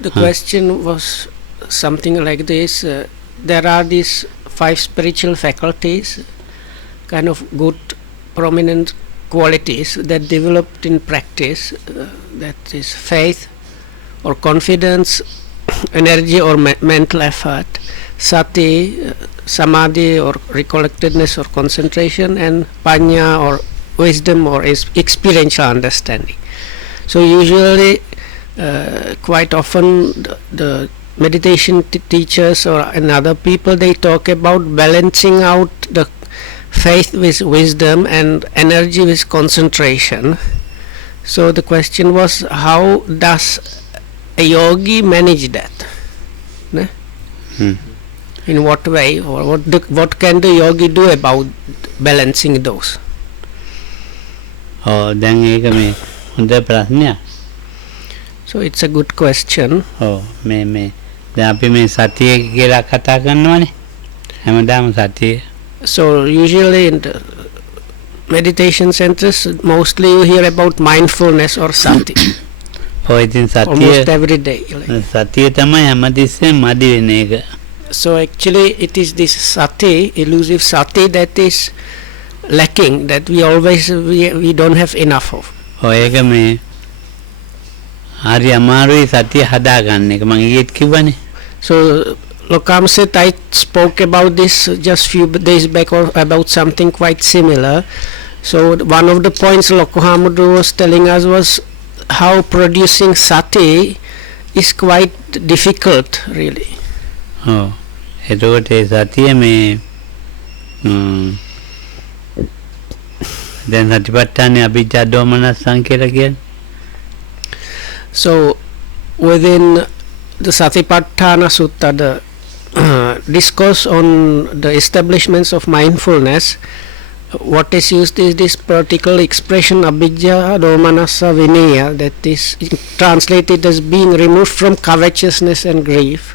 The question was something like this. There are these 5 spiritual faculties, kind of good, prominent qualities that developed in practice. That is faith or confidence, energy or mental effort, sati, samadhi or recollectedness or concentration, and panya or wisdom or experiential understanding. So usually, quite often, the meditation teachers or and other people, they talk about balancing out the faith with wisdom and energy with concentration. So the question was, how does a yogi manage that? Ne? In what way, or what can the yogi do about balancing those? දැන් ඒක මේ හොඳ ප්‍රශ්නයක්. So it's a good question. මේ දැන් අපි මේ සතිය කියලා කතා කරනවානේ. හැමදාම සතිය. So usually in the meditation centers, mostly you hear about mindfulness or sati. ඉතින් සතිය almost every day. සතිය තමයි හැමතිස්සෙම මදි වෙන එක. So actually it is this sati, elusive sati, that is lacking, that we don't have enough of. ඒක මේ හරි අමාරුයි සතිය හදාගන්න එක. මම ඊයේත් කිව්වනේ. So Lokam said, I spoke about this just few days back or about something quite similar. So one of the points Lokohamudu was telling us was how producing sati is quite difficult, really. එතකොට ඒ සතිය මේ දැන් සතිපට්ඨානේ අභිජ්ජා දෝමනස්සං කියලා කියන්නේ. So within the Satipatthana Sutta, the discourse on the establishments of mindfulness, what is used is this particular expression abhijja domanassa vinaya, that is translated as being removed from covetousness and grief.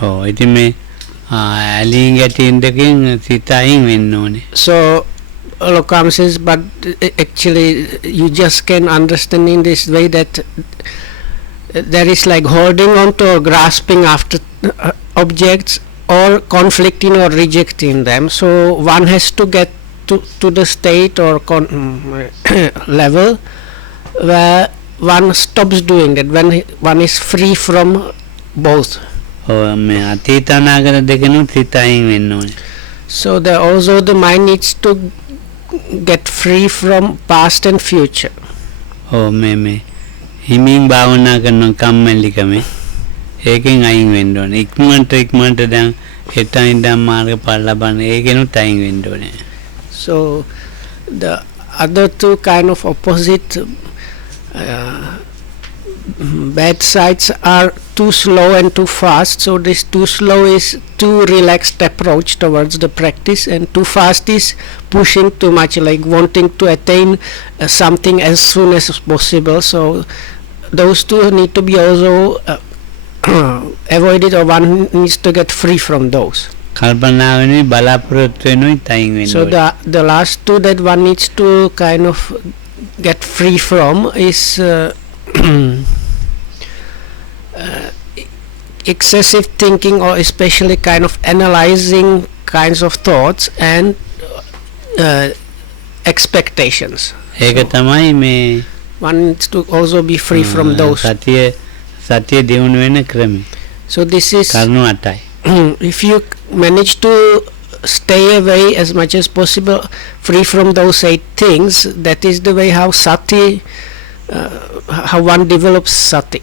ඉතින් මේ ඇලීන් ගැටීම් දෙකෙන් සිත අයින් වෙන්න ඕනේ. So Lokam says, but actually you just can understand in this way that there is like holding on to or grasping after objects or conflicting or rejecting them. So one has to get to the state or level where one stops doing that, when one is free from both. මේ අතීත අනාගත දෙකෙනුත් සිත අයින් වෙන්න ඕනේ. So there also the mind needs to get free from past and future. මේ හිමින් භාවනා කරන කම්මැලිකම ඒකෙන් අයින් වෙන්න ඕනේ. ඉක්මනට දැන් හෙට ඉඳන් මාර්ගඵල ලබන්න ඒකෙනුත් අයින් වෙන්න ඕනේ. So the other two kind of opposite bad sides are too slow and too fast. So this too slow is too relaxed approach towards the practice, and too fast is pushing too much, like wanting to attain something as soon as possible. So those two need to be also avoided, or one needs to get free from those. So the last two that one needs to kind of get free from is excessive thinking, or especially kind of analyzing kinds of thoughts and expectations. So one needs to also be free from those. So this is if you manage to stay away as much as possible, free from those 8 things, that is the way how sati, how one develops sati.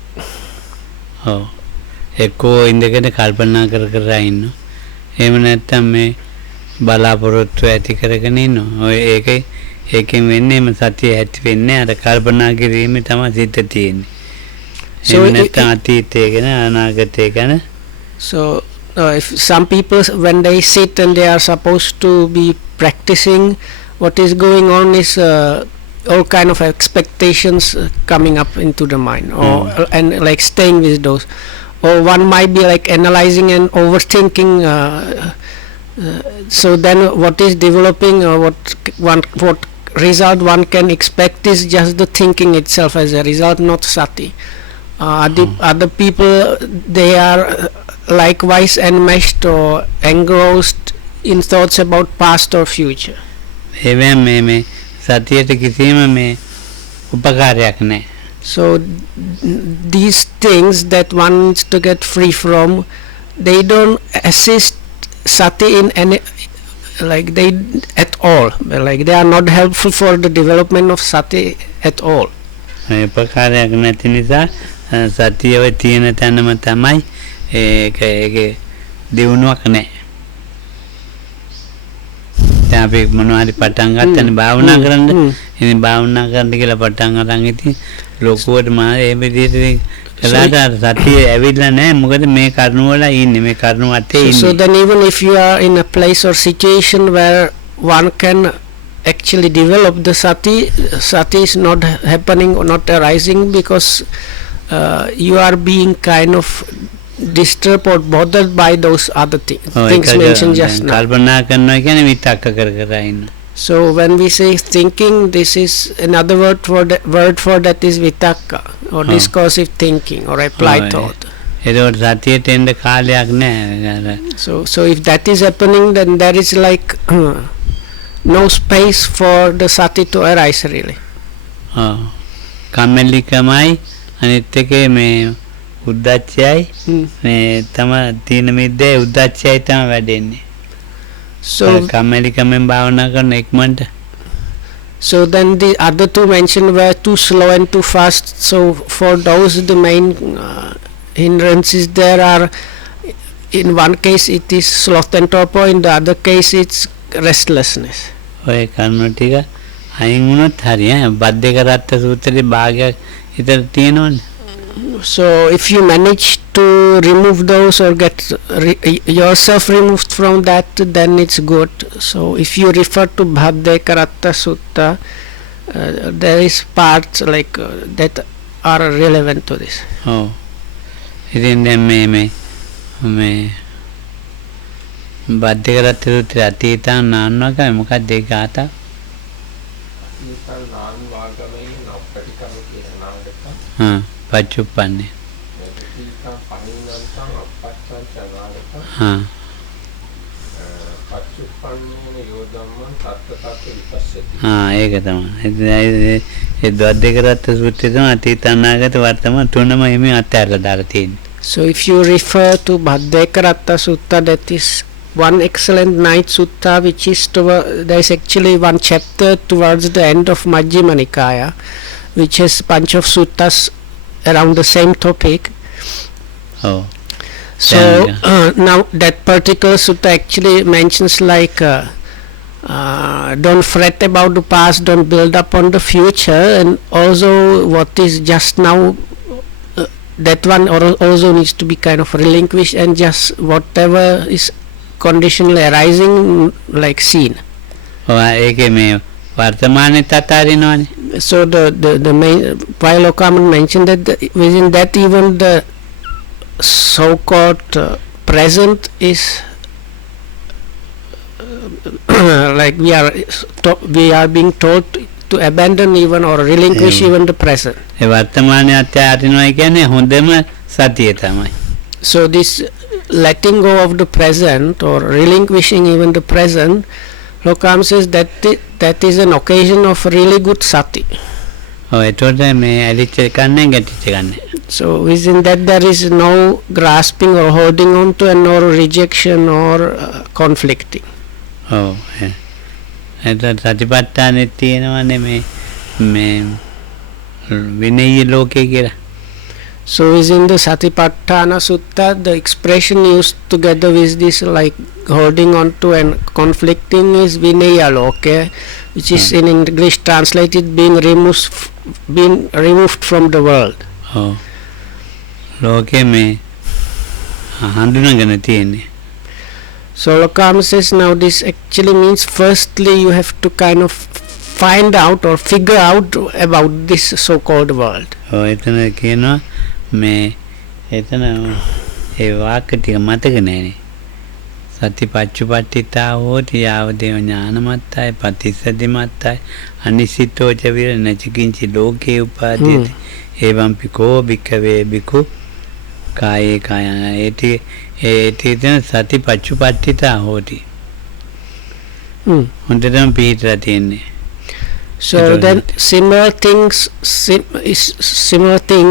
එක්කෝ ඉඳගෙන කල්පනා කර ඉන්න. එහෙම නැත්නම් මේ බලාපොරොත්තු ඇති කරගෙන ඉන්නවා. ඒකෙන් වෙන්නේ මේ සතිය ඇති වෙන්නේ අර කල්පනා කිරීමේ තමයි සිත තියෙන්නේ. එහෙම නැත්නම් අතීතය ගැන අනාගතය ගැන. So if some people, when they sit and they are supposed to be practicing, what is going on is all kind of expectations coming up into the mind, or and like staying with those. Or one might be like analyzing and overthinking. So then, what is developing, or what result one can expect is just the thinking itself as a result, not sati. other people, they are likewise enmeshed or engrossed in thoughts about past or future. එවැ මේ සතියට කිසිම මේ උපකාරයක් නැහැ. So these things that one needs to get free from, they don't assist sati in any, like they at all, like they are not helpful for the development of sati at all. උපකාරයක් නැති නිසා සතිය තියෙන තැනම තමයි ඒකේ දියුණුවක් නැහැ. දැන් අපි මොනවාරි පටන් ගන්නනේ භාවනා කරන්න. ඉතින් භාවනා කරන්න කියලා පටන් අරන් ඉතින් ලොකුවට මා ඒ විදිහට කළාට සතිය ඇවිල්ලා නැහැ. මොකද මේ කරුණ වල ඉන්නේ මේ කරුණ අතේ ඉන්නේ. So then even if you are in a place or situation where one can actually develop the sati is not happening or not arising because you are being kind of disturbed or bothered by those other things mentioned just now. කල්පනා කරනවා කියන්නේ විතක්ක කර කර ඉන්න. So when we say thinking, this is another word for that is vitakka or discursive thinking or applied thought. ඒකට සතියට එන්න කාලයක් නැහැ. So if that is happening, then there is like no space for the sati to arise really. කම්මැලිකමයි අනිත් එකේ මේ උද්දච්චයයි මේ තම තීන මිද්දේ උද්දච්චයයි තමයි වැඩෙන්නේ. So කම්මැලිකමෙන් භාවනා කරන ඉක්මනට. So then the other two mentioned were too slow and too fast. So for those the main hindrances there are, in one case it is sloth and torpor, in the other case it's restlessness. ඔය කරුණු ටික අයින් වුණොත් හරිය. බද්දේක රත්ත සූත්‍රයේ භාගයක් විතර තියෙනවනේ. So if you manage to remove those or get yourself removed from that, then it's good. So if you refer to Bhaddekaratta Sutta, there is parts like that are relevant to this. Oh, ඉතින් දැන් මේ බද්දේකරත්ත සූත්‍රය අතීතං නාන්වක මොකක්ද ඒ ගාථා? පච්චුප්පන්නේ. ඒක තමයි. ඒ ද්වද්දේකරත්ත සූත්‍රය තමයි අතීත අනාගත වර්තමාන තුනම එමේ අත්හැරලා දාලා තියෙන්නේ. So if you refer to Bhaddekaratta Sutta, that is one excellent night sutta, which is there is actually one chapter towards the end of Majjhima Nikaya, which has bunch of suttas around the same topic. So now that particular sutta actually mentions like don't fret about the past, don't build up on the future, and also what is just now, that one also needs to be kind of relinquished, and just whatever is conditionally arising like seen. ඒකේ මේ වර්තමානයේ තතරිනවනේ. So the main, while Okaman mentioned that within that even the so-called present is like we are being told to abandon even or relinquish even the present. ඒ වර්තමානයේ අත්හැරිනවා කියන්නේ හොඳම සතිය තමයි. So this letting go of the present or relinquishing even the present, Lokam says that is an occasion of really good sati. ඒතකොට මේ ඇලිච්ච කන්නේ ගැටිච්ච කන්නේ. So within that there is no grasping or holding on to, and no rejection or conflicting. එතකොට සතිපට්ඨානෙ තියෙනවනේ මේ විනය්‍ය ලෝකේ කියලා. So within the Satipatthana Sutta, the expression used together with this like holding on to and conflicting is Vinaya Loke, which is in English translated being removed from the world. ලෝකේ මේ හඳුනාගෙන තියෙන්නේ. So Lokam says now this actually means firstly you have to kind of find out or figure out about this so-called world. එතන කියනවා මේ එතන ඒ වාක්‍ය ටික මතක නැහැනේ. සතිපච්චුපට්ඨිතා හෝති යාවදේව ඥානමත්තාය පටිසතිමත්තාය අනිසිතෝ ච විරණ චිකින්චි ලෝකේ උපාදීති එවං පිකෝ භික්ඛවේ බිකු කායේ කායන ඒති සතිපච්චුපට්ඨිතා හෝති හොඳටම පිළිතලා තියෙන්නේ. So then similar thing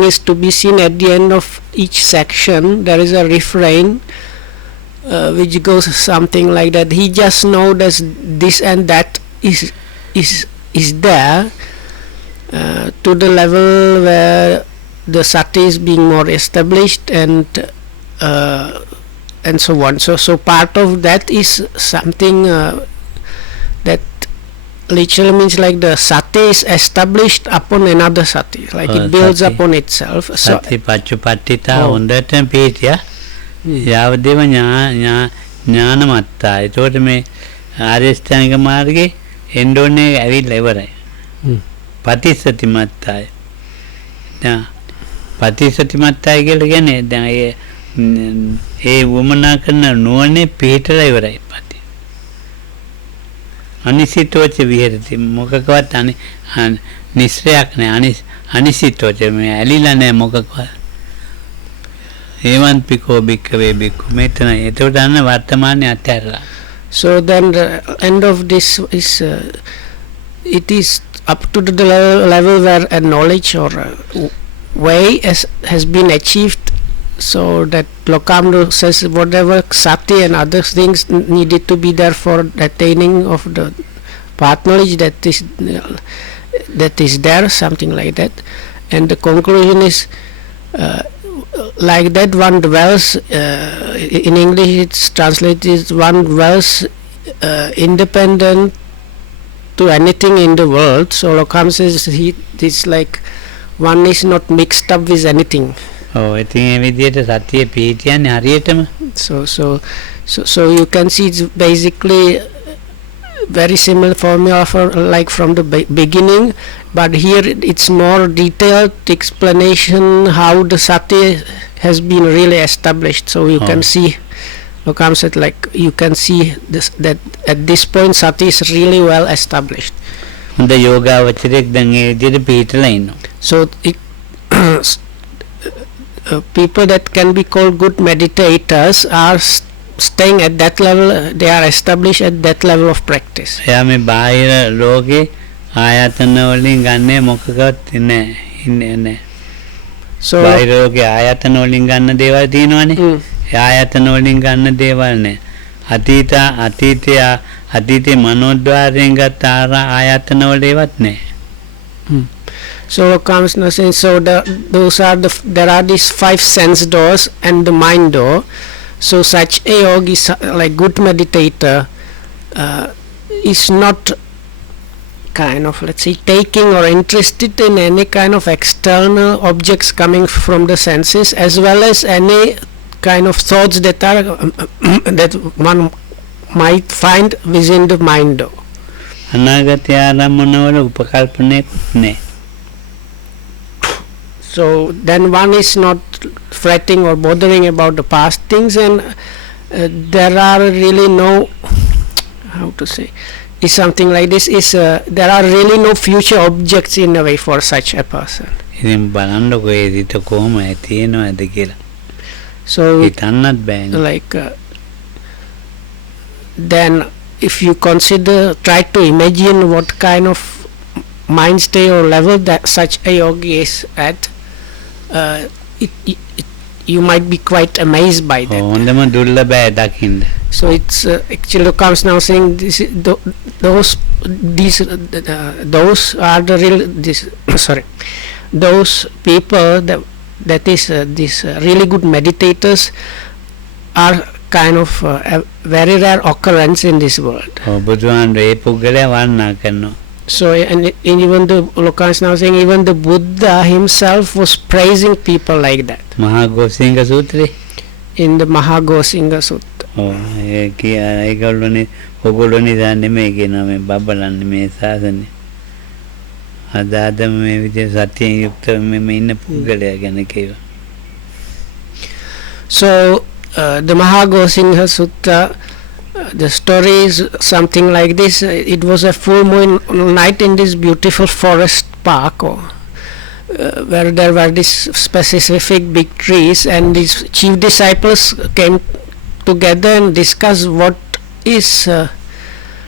is to be seen at the end of each section. There is a refrain which goes something like that. He just knows that this and that is there to the level where the sati is being more established and so on. So part of that is something that literally means like the sati is established upon another sati, like it builds upon itself. So සතිපච්චුපට්ඨිතා හොඳටම පිළිතියා යාවදේව ඥානමත්තා. ඒතකොට මේ ආර්ය අෂ්ටාංගික මාර්ගේ එන්න ඕනේ ඇවිල්ලා ඉවරයි. පටිසතිමත්තාය. දැන් පටිසතිමත්තාය කියලා කියන්නේ දැන් ඒ වමනා කරන නුවණේ පිටලා ඉවරයි. අනිසිතෝච විහෙරති මොකකවත් නිස්සයක් නෑ අනිසිතෝච මේ ඇලිලා නෑ මොකකවත් ඒවන් පිකෝ භික්ඛවේ බික්ඛු මෙතන එතකොට අන්න වර්තමානයේ අත්හැරලා. So then the end of this is it is up to the level where a knowledge or a way has been achieved, so that Lokamdo says whatever sati and other things needed to be there for attaining of the path knowledge that is there, something like that. And the conclusion is like that one dwells in English it's translated one dwells independent to anything in the world. So Lokam says this like one is not mixed up with anything. ඉතින් මේ විදිහට සතිය පිහිටියන්නේ හරියටම. So you can see it's basically very similar formula for like from the beginning, but here it's more detailed explanation how the sati has been really established. So you can see, Lokam said, like you can see this that at this point sati is really well established. හොඳ යෝගාවචරයක් දැන් ඒ විදිහට පිහිටලා ඉන්නවා. So people that can be called good meditators are staying at that level. They are established at that level of practice. එයා මේ බාහිර ලෝකේ ආයතන වලින් ගන්නේ මොකකවත් නැහැ. So බාහිර ලෝකේ ආයතන වලින් ගන්න දේවල් තියෙනවනේ. ඒ ආයතන වලින් ගන්න දේවල් නැහැ. අතීතයේ මනෝද්වාරයෙන් ගත්ත ආයතන වල ඒවත් නැහැ. So comes saying, so there are these 5 sense doors and the mind door. So such a yogi, like good meditator, is not kind of, let's say, taking or interested in any kind of external objects coming from the senses, as well as any kind of thoughts that are that one might find within the mind door. අනාගතය ආරම්භනවල උපකල්පනයක් නැහැ. So then one is not fretting or bothering about the past things, and there are really no, how to say, is something like this is there are really no future objects in a way for such a person. ඉතින් බලන්නකො ඒ හිත කොහොම ඇතිවෙනවද කියලා. So හිතන්නත් බෑනේ. like then if you try to imagine what kind of mind state or level that such a yogi is at, you might be quite amazed by that. හොඳම දුර්ලභයි දකින්න. So it's actually comes now saying those are the real those people that is these really good meditators are kind of a very rare occurrence in this world. බුදුහාමුදුරේ ඒ පුද්ගලයා වර්ණනා කරනවා. So and even the Lokan is now saying even the Buddha himself was praising people like that. මහා ගෝසිංග සූත්‍රේ in the Mahagosinga Sutta. ඒගොල්ලෝනේ ඔගොල්ලෝනේ දන්නේ මේ කියනවා මේ බබලන්නේ මේ සාසනේ. අද මේ විදිහට සත්‍යයෙන් යුක්තව මේ ඉන්න පුද්ගලයා ගැන කියනවා. So the Mahagosinga Sutta The story is something like this. It was a full moon night in this beautiful forest park, where there were these specific big trees, and these chief disciples came together and discussed what is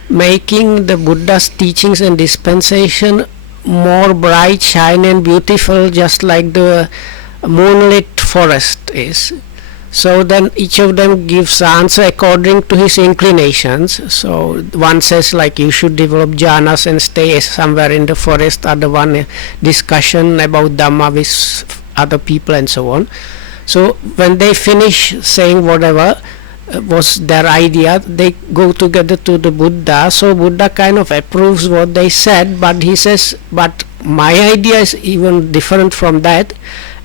making the Buddha's teachings and dispensation more bright, shiny and beautiful, just like the moonlit forest is. So then each of them gives answer according to his inclinations. So one says like you should develop jhanas and stay somewhere in the forest, other one discussion about Dhamma with other people and so on. So when they finish saying whatever was their idea, they go together to the Buddha. So Buddha kind of approves what they said, but he says, but my idea is even different from that.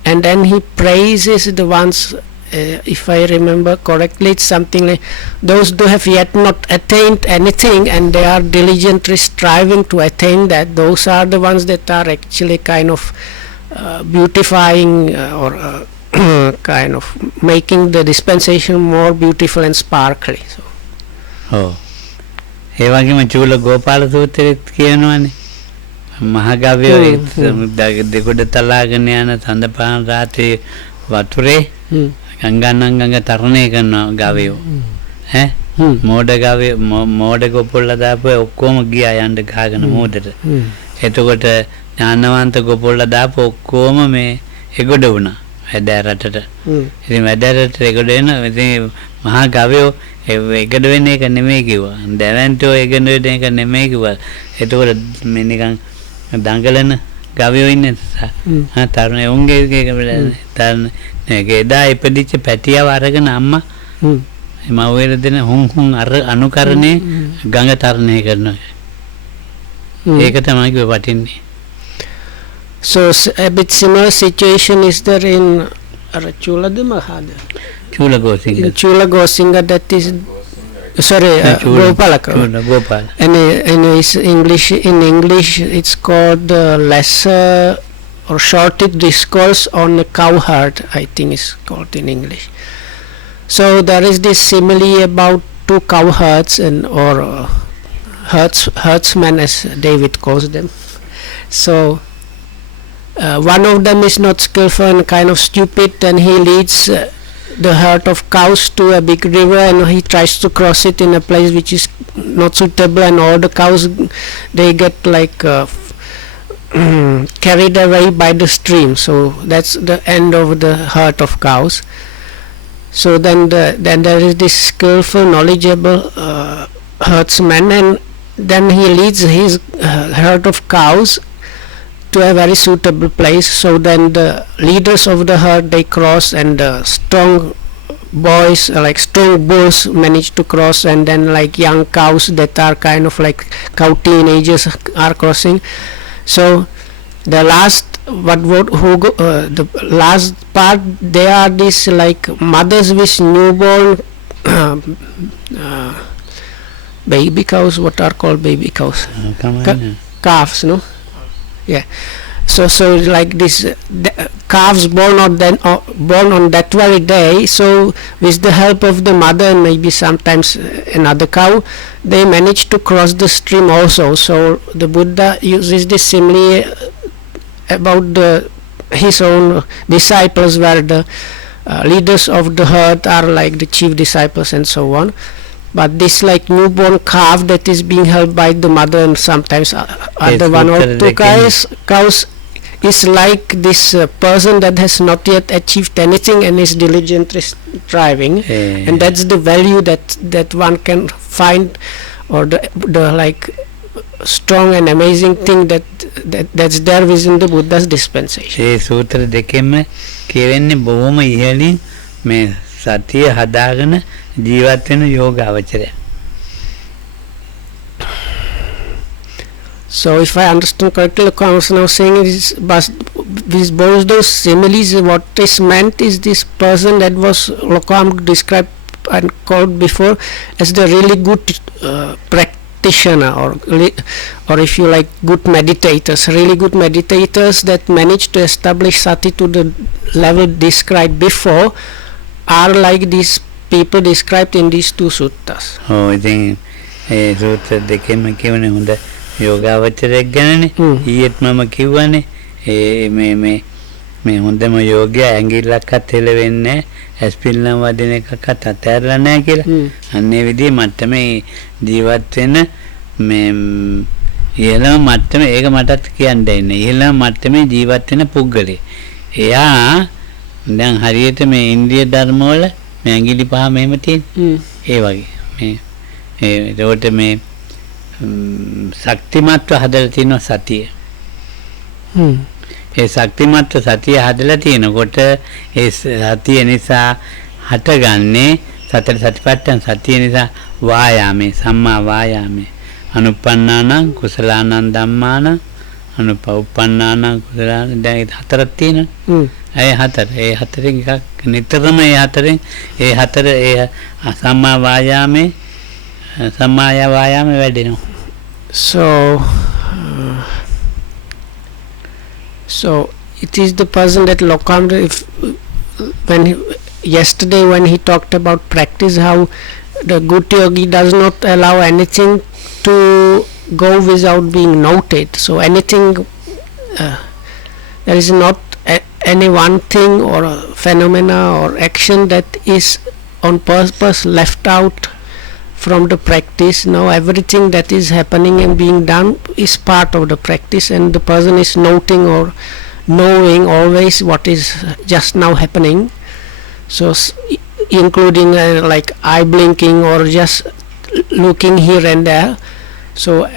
And then he praises the ones, if I remember correctly, it's something like those who have yet not attained anything and they are diligently striving to attain that. Those are the ones that are actually kind of beautifying or kind of making the dispensation more beautiful and sparkly. So. ඔව්. ඒ වගේම චූල ගෝපාල සූත්‍රයේත් කියනවානේ. මහගව්‍යෝ දෙකොඩ තලාගෙන යන සඳපාන රාත්‍රියේ වතුරේ ගංගානංගංග තරණය කරනවා ගවයෝ. මෝඩ ගවයෝ මෝඩ ගොපොල්ල දාපුවා ඔක්කොම ගියා යන්න ගහගෙන මෝඩට. එතකොට ඥානවන්ත ගොපොල්ල දාපුවා ඔක්කොම මේ එගොඩ වුණා. වැඩරටට. ඉතින් වැඩරට එගොඩ එන ඉතින් මහා ගවයෝ එගොඩ වෙන්නේ එක නෙමෙයි කිව්වා. දැවැන්තෝ එගොඩ වෙන එක නෙමෙයි කිව්වා. එතකොට මේ නිකන් දඟලන ගවයෝ ඉන්නේ. තරුණ උන්ගේ තරුණ එදා ඉපදිච්ච පැටියව අරගෙන අම්මා මව්වෙර දෙන හුන් අර අනුකරණේ ගඟ තරණය කරනවා. ඒක තමයි කිව්ව වටින්නේ. So a bit similar situation is there in Chula de Mahada. Chula Gosinga. In Chula Gosinga, that is, sorry, Gopalaka. Chula Gopal. And it's English, in English it's called lesser or shorted discourse on a cowherd, I think it's called in English. So there is this simile about two cowherds and or herdsmen, as David calls them. So one of them is not skillful and kind of stupid, and he leads the herd of cows to a big river, and he tries to cross it in a place which is not suitable, and all the cows, they get like carried away by the stream. So that's the end of the herd of cows. So then there is this skillful, knowledgeable herdsman, and then he leads his herd of cows to a very suitable place. So then the leaders of the herd, they cross, and the strong boys, like strong bulls, manage to cross, and then like young cows that are kind of like cow teenagers are crossing. So the last the last part, they are these like mothers with newborn baby cows. What are called baby cows? Calves, no? Yeah. So like this calves born on that very day. So with the help of the mother and maybe sometimes another cow, they manage to cross the stream also. So the Buddha uses this simile about his own disciples, where the leaders of the herd are like the chief disciples and so on. But this like newborn calf that is being held by the mother and sometimes other one or two cows is like this person that has not yet achieved anything and is diligently striving, and that's the value that one can find, or the like strong and amazing thing that's there within the Buddha's dispensation. ඒ සූත්‍ර දෙකෙන්ම කියවෙන්නේ බොහොම ඉහළින් මේ සතිය හදාගෙන ජීවත් වෙන යෝගාවචරය. So if I understand correctly, I was now saying is, but with both those similes, what is meant is this person that was Lokam described and called before as the really good practitioner, or if you like, good meditators. Really good meditators that manage to establish sati to the level described before are like these people described in these two suttas. ඔව් ඉතින් ඒ සූත්‍ර දෙකෙන්ම කියවනේ හොඳ යෝගාවචරයක් ගැනනේ. ඊයේත් මම කිව්වනේ මේ හොඳම යෝගය ඇඟිල්ලක්වත් හෙලවෙන්නේ ඇස්පිල්ලම් වදින එකක්වත් අතහැරලා නැහැ කියලා. අන්නේ විදිහේ මට්ටමේ ජීවත් වෙන මේ ඉහළම මට්ටමේ ඒක මටත් කියන්න දෙන්නේ. ඉහළම මට්ටමේ ජීවත් වෙන පුද්ගලයා. එයා දැන් හරියට මේ ඉන්දිය ධර්ම වල මේ ඇඟිලි පහ මෙහෙම තියෙන. ඒ වගේ මේ ඒකට මේ ශක්තිමත්ව හදලා තියෙනවා සතිය. ඒ ශක්තිමත්ව සතිය හදලා තියෙනකොට ඒ සතිය නිසා හටගන්නේ සතර සතිපට්ඨාන සතිය නිසා වායාමේ සම්මා වායාමේ අනුප්පන්නානං කුසලානං ධම්මානං අනුපව්පන්නානං කුසලානං දැන් හතරක් තියෙනවා. ඒ හතරෙන් එකක් නිතරම ඒ හතර සම්මා වායාමේ වැඩෙනවා. So it is the person that Lokamda, yesterday when he talked about practice, how the good yogi does not allow anything to go without being noted. So anything, there is not any one thing or a phenomena or action that is on purpose left out from the practice. Now everything that is happening and being done is part of the practice, and the person is noting or knowing always what is just now happening. So including like eye blinking or just looking here and there. So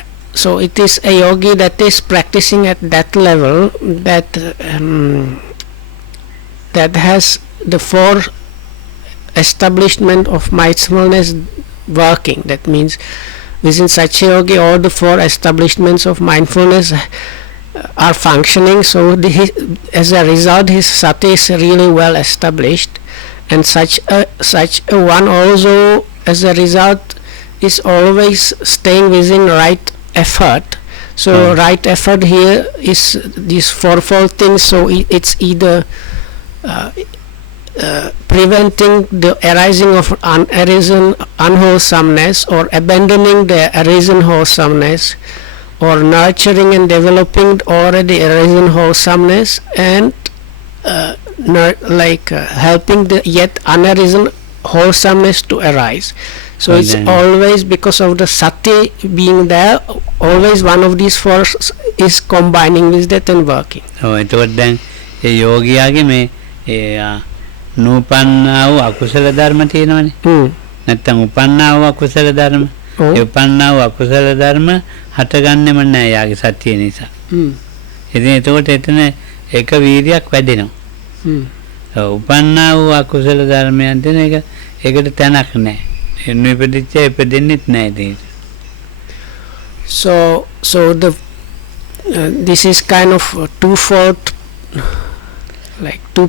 it is a yogi that is practicing at that level, that has the four establishment of mindfulness working. That means within such a yogi all the four establishments of mindfulness are functioning. So as a result his sati is really well established, and such a one also as a result is always staying within right effort. So right effort here is these fourfold things. So it's either preventing the arising of arisen unwholesomeness, or abandoning the arisen wholesomeness, or nurturing and developing already arisen wholesomeness, and helping the yet unarisen wholesomeness to arise. So it's always because of the sati being there, always one of these four is combining with that and working. එතකොට දැන් ඒ යෝගියාගේ මේ නූපන්නා වූ අකුසල ධර්ම තියෙනවනේ. නැත්තම් උපන්නා වූ අකුසල ධර්ම. ඒ උපන්නා වූ අකුසල ධර්ම හටගන්නෙම නැහැ යාගේ සතිය නිසා. ඉතින් එතකොට එතන එක වීර්යයක් වැඩෙනවා. උපන්නා වූ අකුසල ධර්මයන් දෙන එක ඒකට තැනක් නැහැ. නිපදිච්ච ඉපදෙන්නෙත් නැහැ ඉතින්. So this is kind of twofold, like two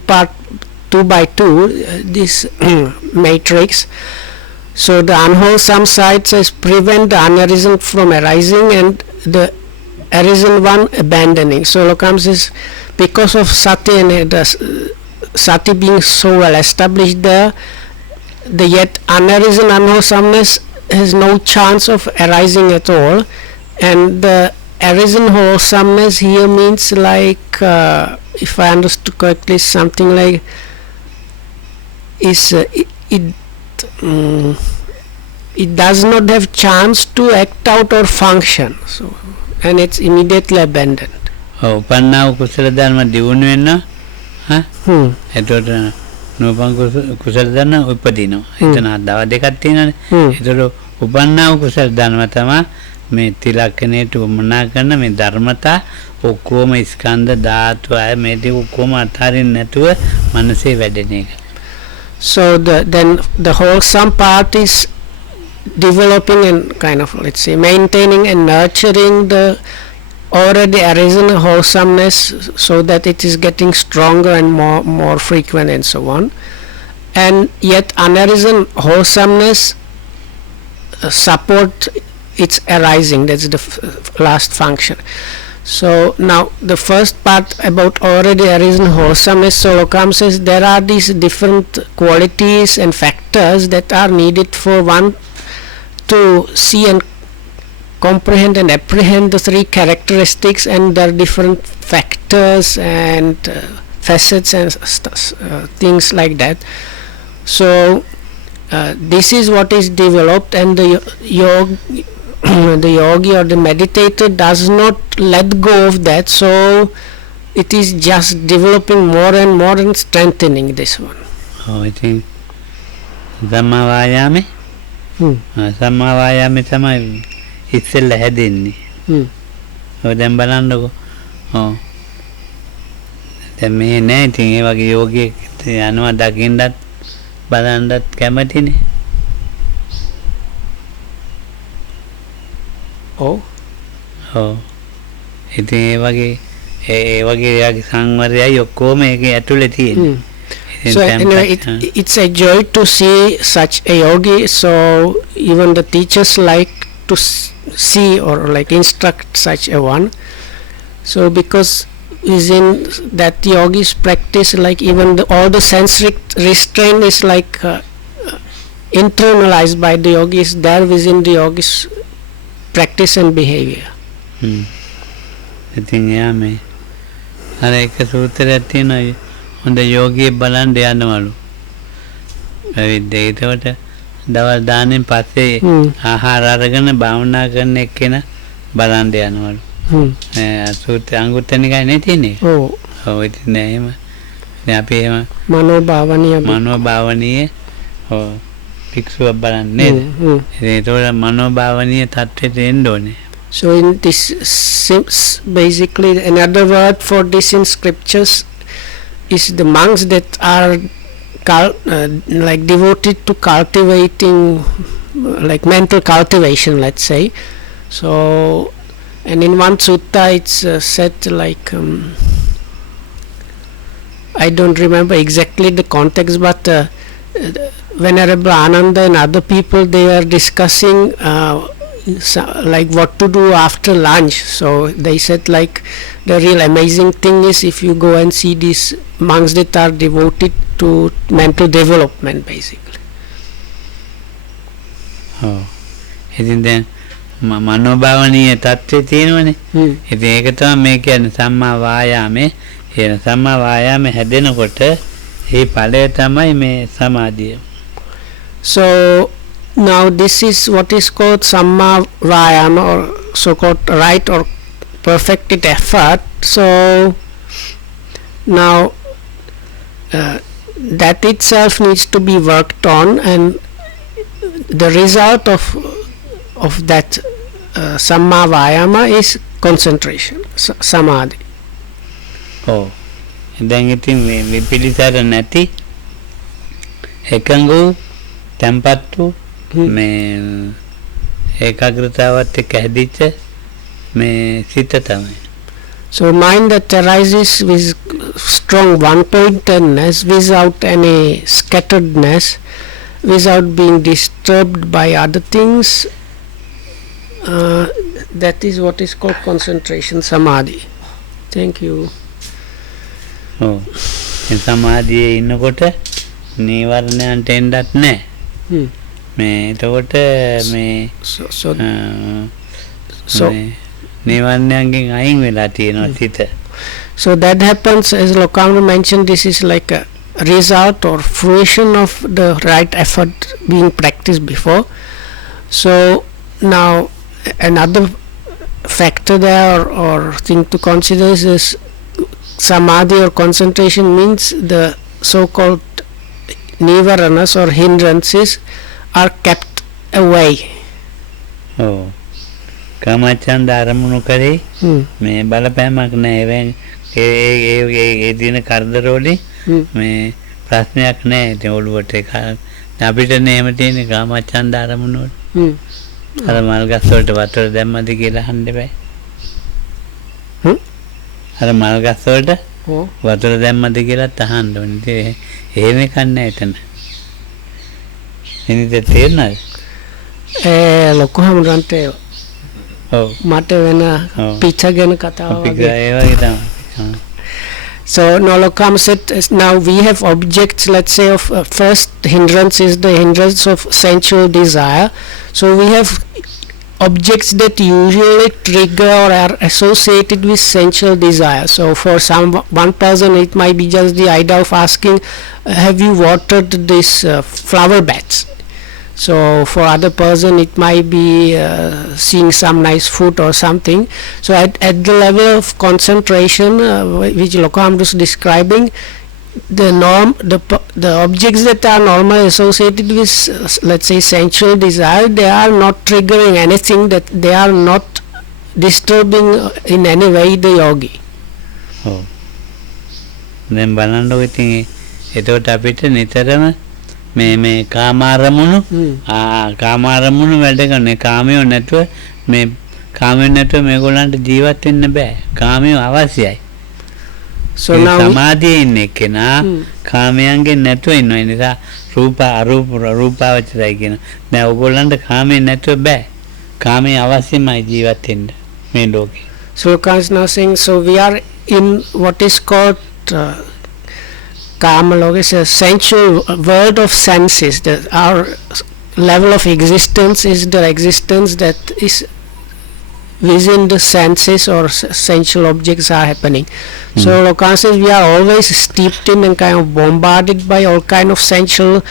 by two, this matrix. So the unwholesome side says prevent the unarisen from arising, and the arisen one abandoning. So Lokam says because of sati and the sati being so well established there, the yet unarisen unwholesomeness has no chance of arising at all, and the arisen wholesomeness here means like if I understood correctly, something like it does not have chance to act out or function, so and it's immediately abandoned. උපන්නා වූ කුසල ධර්ම දියුණු වෙන්න එතකොට නූපන් කුසල ධර්ම උපදිනවා. එතන දව දෙකක් තියෙනවානේ. එතකොට උපන්නා වූ කුසල ධර්ම තමයි මේ තිලක්ෂණයට උමනා කරන මේ ධර්මතා ඔක්කොම ස්කන්ධ ධාතු අය මේ දේ ඔක්කොම අතරින් නැතුව මනසේ වැඩෙන එක. So then the wholesome part is developing and kind of, let's say, maintaining and nurturing the already arisen wholesomeness, so that it is getting stronger and more frequent and so on. And yet unarisen wholesomeness support its arising. That's the last function. So now the first part about already arisen wholesomeness. So Lokam says there are these different qualities and factors that are needed for one to see and comprehend and apprehend the three characteristics, and there are different factors and facets and things like that. So this is what is developed, and the yogi or the meditator does not let go of that, so it is just developing more and more and strengthening this one. I think Dhamma Vayame Dhamma Vayame තමයි ඉස්සෙල්ලා හැදෙන්නේ. ඔය දැන් බලන්නකෝ. දැන් මේ නෑ ඉතින් ඒ වගේ යෝගියෙක් යනවා දකින්නත් බලන්නත් කැමතිනේ. ඉතින් ඒ වගේ යාගේ සංවරයයි ඔක්කොම ඒකේ ඇතුලේ තියෙන්නේ. So anyway, it's a joy to see such a yogi. So even the teachers like to see or like instruct such a one. So because within that yogi's practice, like even all the sense restraint is like internalized by the yogis there within the yogi's practice and behavior. ඉතින් එයා මේ අර එක සූත්‍රයක් තියෙනවා හොඳ යෝගියෙක් බලන්න යනවලු. ඒකට දවල් දාන්නෙන් පස්සේ ආහාර අරගෙන භාවනා කරන එක්කෙනා බලන්න යනවලු. සූත්‍ර අංගුත්තර නිකායේ නේ තියෙන්නේ. ඔව් ඉතින් එහෙම. දැන් අපි එහෙම මනෝභාවනීය භික්ෂුවක් බලන්නේ නේද? ඒතකොට මනෝභාවනීය තත්ත්වයට එන්න ඕනේ. So in this basically another word for this in scriptures is the monks that are like devoted to cultivating like mental cultivation, let's say. So and in one sutta it's said like I don't remember exactly the context, but Venerable Ananda and other people, they are discussing like what to do after lunch. So they said like the real amazing thing is if you go and see these monks that are devoted to mental development basically. ඉතින් දැන් මනෝභාවනීය තත්ත්වයේ තියෙනවනේ. ඉතින් ඒක තමයි මේ කියන්නේ සම්මා වායාමේ. ඒ සම්මා වායාමේ හැදෙනකොට ඒ ඵලය තමයි මේ සමාධිය. So now this is what is called Samma Vayama, or so called right or perfected effort. So now that itself needs to be worked on, and the result of that Samma Vayama is concentration, samadhi. දැන් ඉතින් මේ පිළිසර නැති එකඟ තැම්පත් මේ ඒකාග්‍රතාවත් එක්ක හැදිච්ච මේ සිත තමයි. So mind that arises with strong one-pointedness, without any scatteredness, without being disturbed by other things, that is what is called concentration, samadhi. Thank you. සමාධියේ ඉන්නකොට නීවරණයන්ට එන්නත් නැහැ. මේ එතකොට මේ නීවරණයන්ගෙන් අයින් වෙලා තියෙනවා සිත. So that happens, as Lokama mentioned, this is like a result or fruition of the right effort being practiced before. So now another factor there or thing to consider is samadhi or concentration means the so-called nivaranas or hindrances are kept away. කාමච්ඡන්ද අරමුණු කරේ මේ බලපෑමක් නැහැ. ඒ දින කරදර වලින් මේ ප්‍රශ්නයක් නැහැ. ඒ ඔළුවට ඒක අපිට නේම තියෙන කාමච්ඡන්ද අරමුණු වල අර මල් ගස් වලට වතුර දැම්මද කියලා අහන්න බෑ. අර මල් ගස් වලට වතුර දැම්මද කියලා අහන්න ඕනේ. එහෙම එකක් නැහැ එතන. එනිද තේරෙනවද? ලොකු හමුරන්ට ඔව්. මට වෙන ඔව්. පිච්ච ගැන කතාව අපි වගේ. ඒ වගේ තමයි. ඔව්. So Nolokam said, now we have objects, let's say, of first hindrance is the hindrance of sensual desire. So we have objects that usually trigger or are associated with sensual desire. So for one person it might be just the idea of asking, have you watered this flower beds? So for other person it might be seeing some nice food or something. So at the level of concentration which Lokam was describing, the objects that are normally associated with let's say sensual desire, they are not triggering anything, that they are not disturbing in any way the yogi. ඔව්. දැන් බලන්නකො ඉතින් එතකොට අපිට නිතරම මේ කාමාරමුණු කාමාරමුණු වැඩ කරන කාමයෝ නැතුව මේ කාමයෝ නැතුව මේගොල්ලන්ට ජීවත් වෙන්න බෑ. කාමයෝ අවශ්‍යයි. So now සමාධියේ ඉන්න කෙනා කාමයන්ගෙන් නැතුව ඉන්නවා. ඒ නිසා රූප අරූප රූපාවචරයි කියන. දැන් ඕගොල්ලන්ට කාමයෙන් නැතුව බෑ. කාමයේ අවශ්‍යමයි ජීවත් වෙන්න මේ ලෝකේ. So Lokam is now saying, so we are in what is called Kama Loka, is a sensual world of senses. Our level of existence is the existence that is within the senses or sensual objects are happening. So Lokam says we are always steeped in and kind of bombarded by all kind of sensual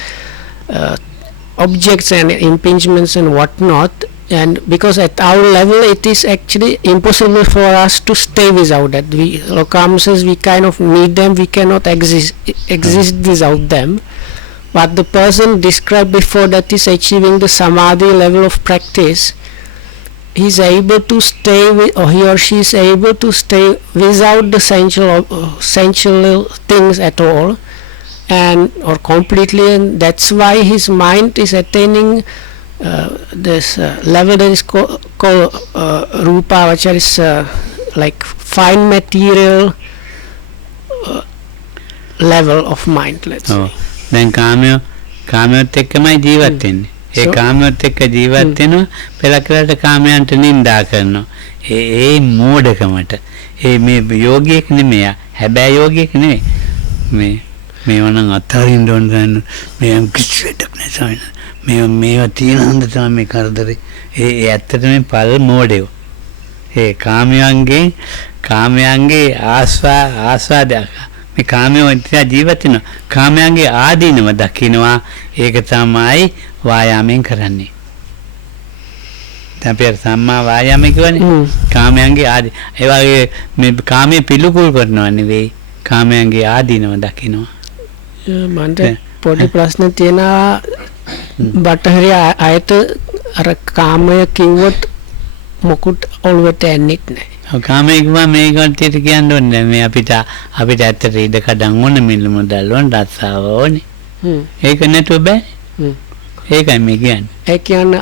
objects and impingements and whatnot. And because at our level it is actually impossible for us to stay without that. Lokam says we kind of need them, we cannot exist without them. But the person described before, that is achieving the samadhi level of practice, he is able to stay with, or he or she is able to stay without the sensual things at all, and or completely, and that's why his mind is attaining this level that is called rupa, which is like fine material level of mind, let's say. දැන් කාමයොත් එක්කමයි ජීවත් වෙන්නේ. ඒ කාමයොත් එක්ක ජීවත් වෙනවා, පෙරකලට කාමයන්ට නිඳා කරනවා. ඒ මෝඩකමට මේ යෝගියෙක් නෙමෙයි. හැබැයි යෝගියෙක් නෙමෙයි. මේව නම් අත්හරින්න ඕන දැන් මේ කිසි වැඩක් නැහැ. මේවා තියෙන හන්ද තමයි මේ කරදරේ. ඒ ඇත්තටම පල් මෝඩයෝ. ඒ කාමයන්ගේ ආස්වාදයක්. මේ කාමයෝ ඉතින් ජීවත් වෙනවා. කාමයන්ගේ ආදීනව දකින්නවා. ඒක තමයි වායාමයෙන් කරන්නේ. දැන් අපි සම්මා වායාමය කියන්නේ කාමයන්ගේ ආදී. ඒ වගේ මේ කාමයේ පිළිකුල් කරනවා නෙවෙයි. කාමයන්ගේ ආදීනව දකින්නවා. මන්ට පොඩි ප්‍රශ්න තියෙනවා. බටහිර අයට අර කාමය කිව්වොත් මොකුත් ඔළුවට එන්නේ නැහැ. කාමයේ කිව්වා මේ කට්ටියට කියන්න ඕනේ මේ අපිට ඇත්තට ඉඩ කඩන් ඕන මිල මුදල් ඕන රස්සාව ඕනේ. ඒක නැතුව බෑ. ඒකයි මේ කියන්නේ. ඒ කියන්නේ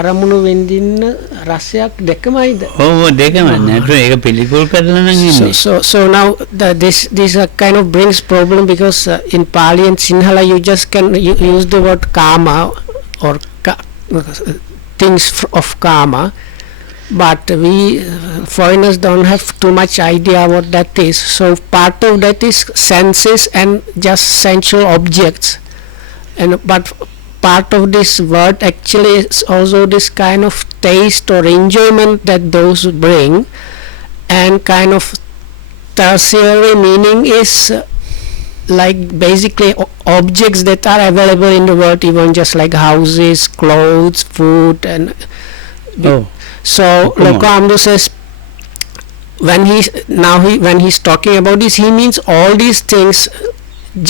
අරමුණු වෙන්දින්න රසයක් දෙකමයිද? ඔව් දෙකම නැතුව ඒක පිළිකුල් කරලා නම් ඉන්නේ. So now this kind of brings problem, because in Pali and Sinhala you just can use the word kama or things of kama, but we foreigners don't have too much idea what that is. So part of that is senses and just sensual objects, and but part of this word actually is also this kind of taste or enjoyment that those bring, and kind of tertiary meaning is like basically objects that are available in the world, even just like houses, clothes, food, and so Lokamdo says when he's talking about this, he means all these things,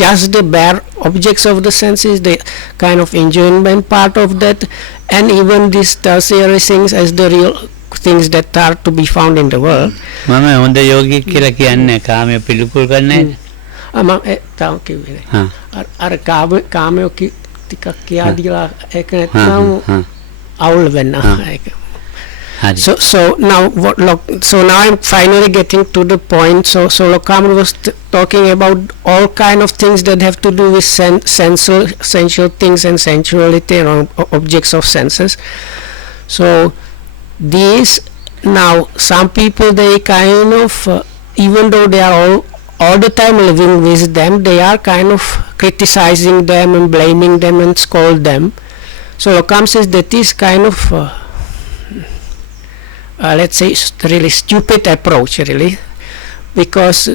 just the bare objects of the senses, the kind of enjoyment part of that, and even these tertiary things as the real things that are to be found in the world. මම හොඳ යෝගියෙක් කියලා කියන්නේ කාමයේ පිළිකුල් කරන්නේ නැහැ. මම තාම කිව්වේ නැහැ. අර කාමයේ ටිකක් කියා දීලා ඒක නැත්නම් අවුල් වෙන්න ඒක. So now I'm finally getting to the point. So Lokam was talking about all kind of things that have to do with sensual things and sensuality and objects of senses. So these now some people they kind of even though they are all the time living with them, they are kind of criticizing them and blaming them and scold them. So Occam says that is kind of let's say really stupid approach really, because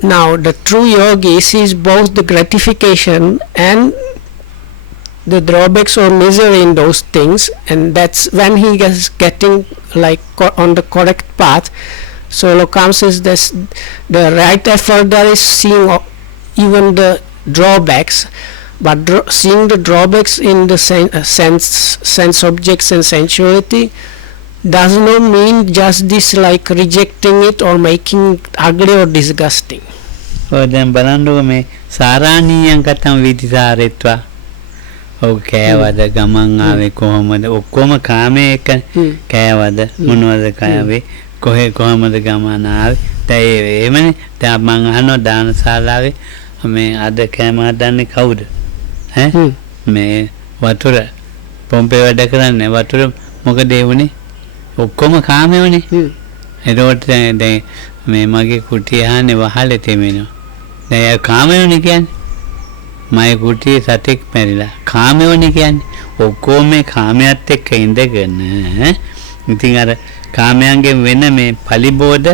now the true yogi sees both the gratification and the drawbacks or misery in those things, and that's when he is getting like on the correct path. So Occam says this, the right effort there is seeing even the drawbacks, but seeing the drawbacks in the sense objects and sensuality does not mean just this like rejecting it or making it ugly or disgusting. ඔය දැන් බලන්නකො මේ සාරාණීයන් කතම විදිසාරෙත්වා ඔව් කෑවද ගමන් ආවේ කොහොමද ඔක්කොම කාමයේ එක කෑවද මොනවද කෑවේ කොහේ කොහමද ගමන ආවේ දැන් එහෙමනේ දැන් මං අහනවා දානශාලාවේ මේ අද කෑම හදන්නේ කවුද ඈ මේ වතුර පොම්පේ වැඩ කරන්නේ වතුර මොකද ඒ වුනේ ඔක්කොම කාමයෝනේ එතකොට දැන් මේ මගේ කුටිය ආන්නේ වහලේ තෙමෙනවා දැන් කාමයෝනේ කියන්නේ මගේ කුටියේ සතෙක් මැරිලා කාමයෝනේ කියන්නේ ඔක්කොම මේ කාමයට එක්ක ඉඳගෙන ඉතින් අර කාමයන්ගෙන් වෙන මේ පලිබෝධ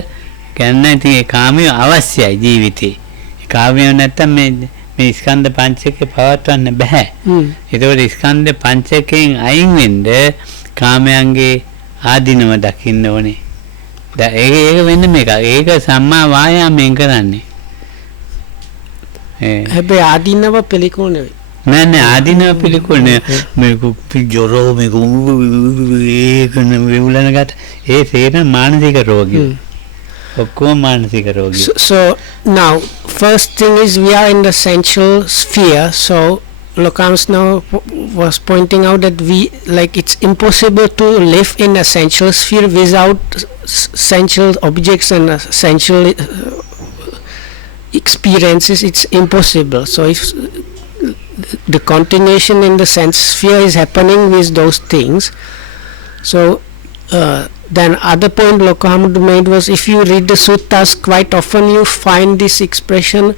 ගන්න ඉතින් ඒ කාමය අවශ්‍යයි ජීවිතේ ඒ කාමය නැත්තම් මේ ස්කන්ධ පංචකේ පවත්වන්න බෑ ඒකෝට ස්කන්ධ පංචකයෙන් අයින් වෙන්න කාමයන්ගේ ආධිනව දකින්න ඕනේ දැන් ඒක වෙන්න මේක ඒක සම්මා වායාමයෙන් කරන්නේ හැබැයි ආධිනව පිළිකුල් නෙවෙයි නෑ නෑ ආධිනව පිළිකුල් නේ මේක ජොරෝ මේක ඒක නෙවෙලනකට ඒ සේන මානසික රෝගී ඔක්කොම මානසික රෝගී. So now first thing is we are in the sensual sphere, so Occam now was pointing out that we like it's impossible to live in a sensual sphere without sensual objects and sensual experiences. It's impossible. So if the continuation in the sense sphere is happening with those things, so then other point Occam made was if you read the suttas quite often you find this expression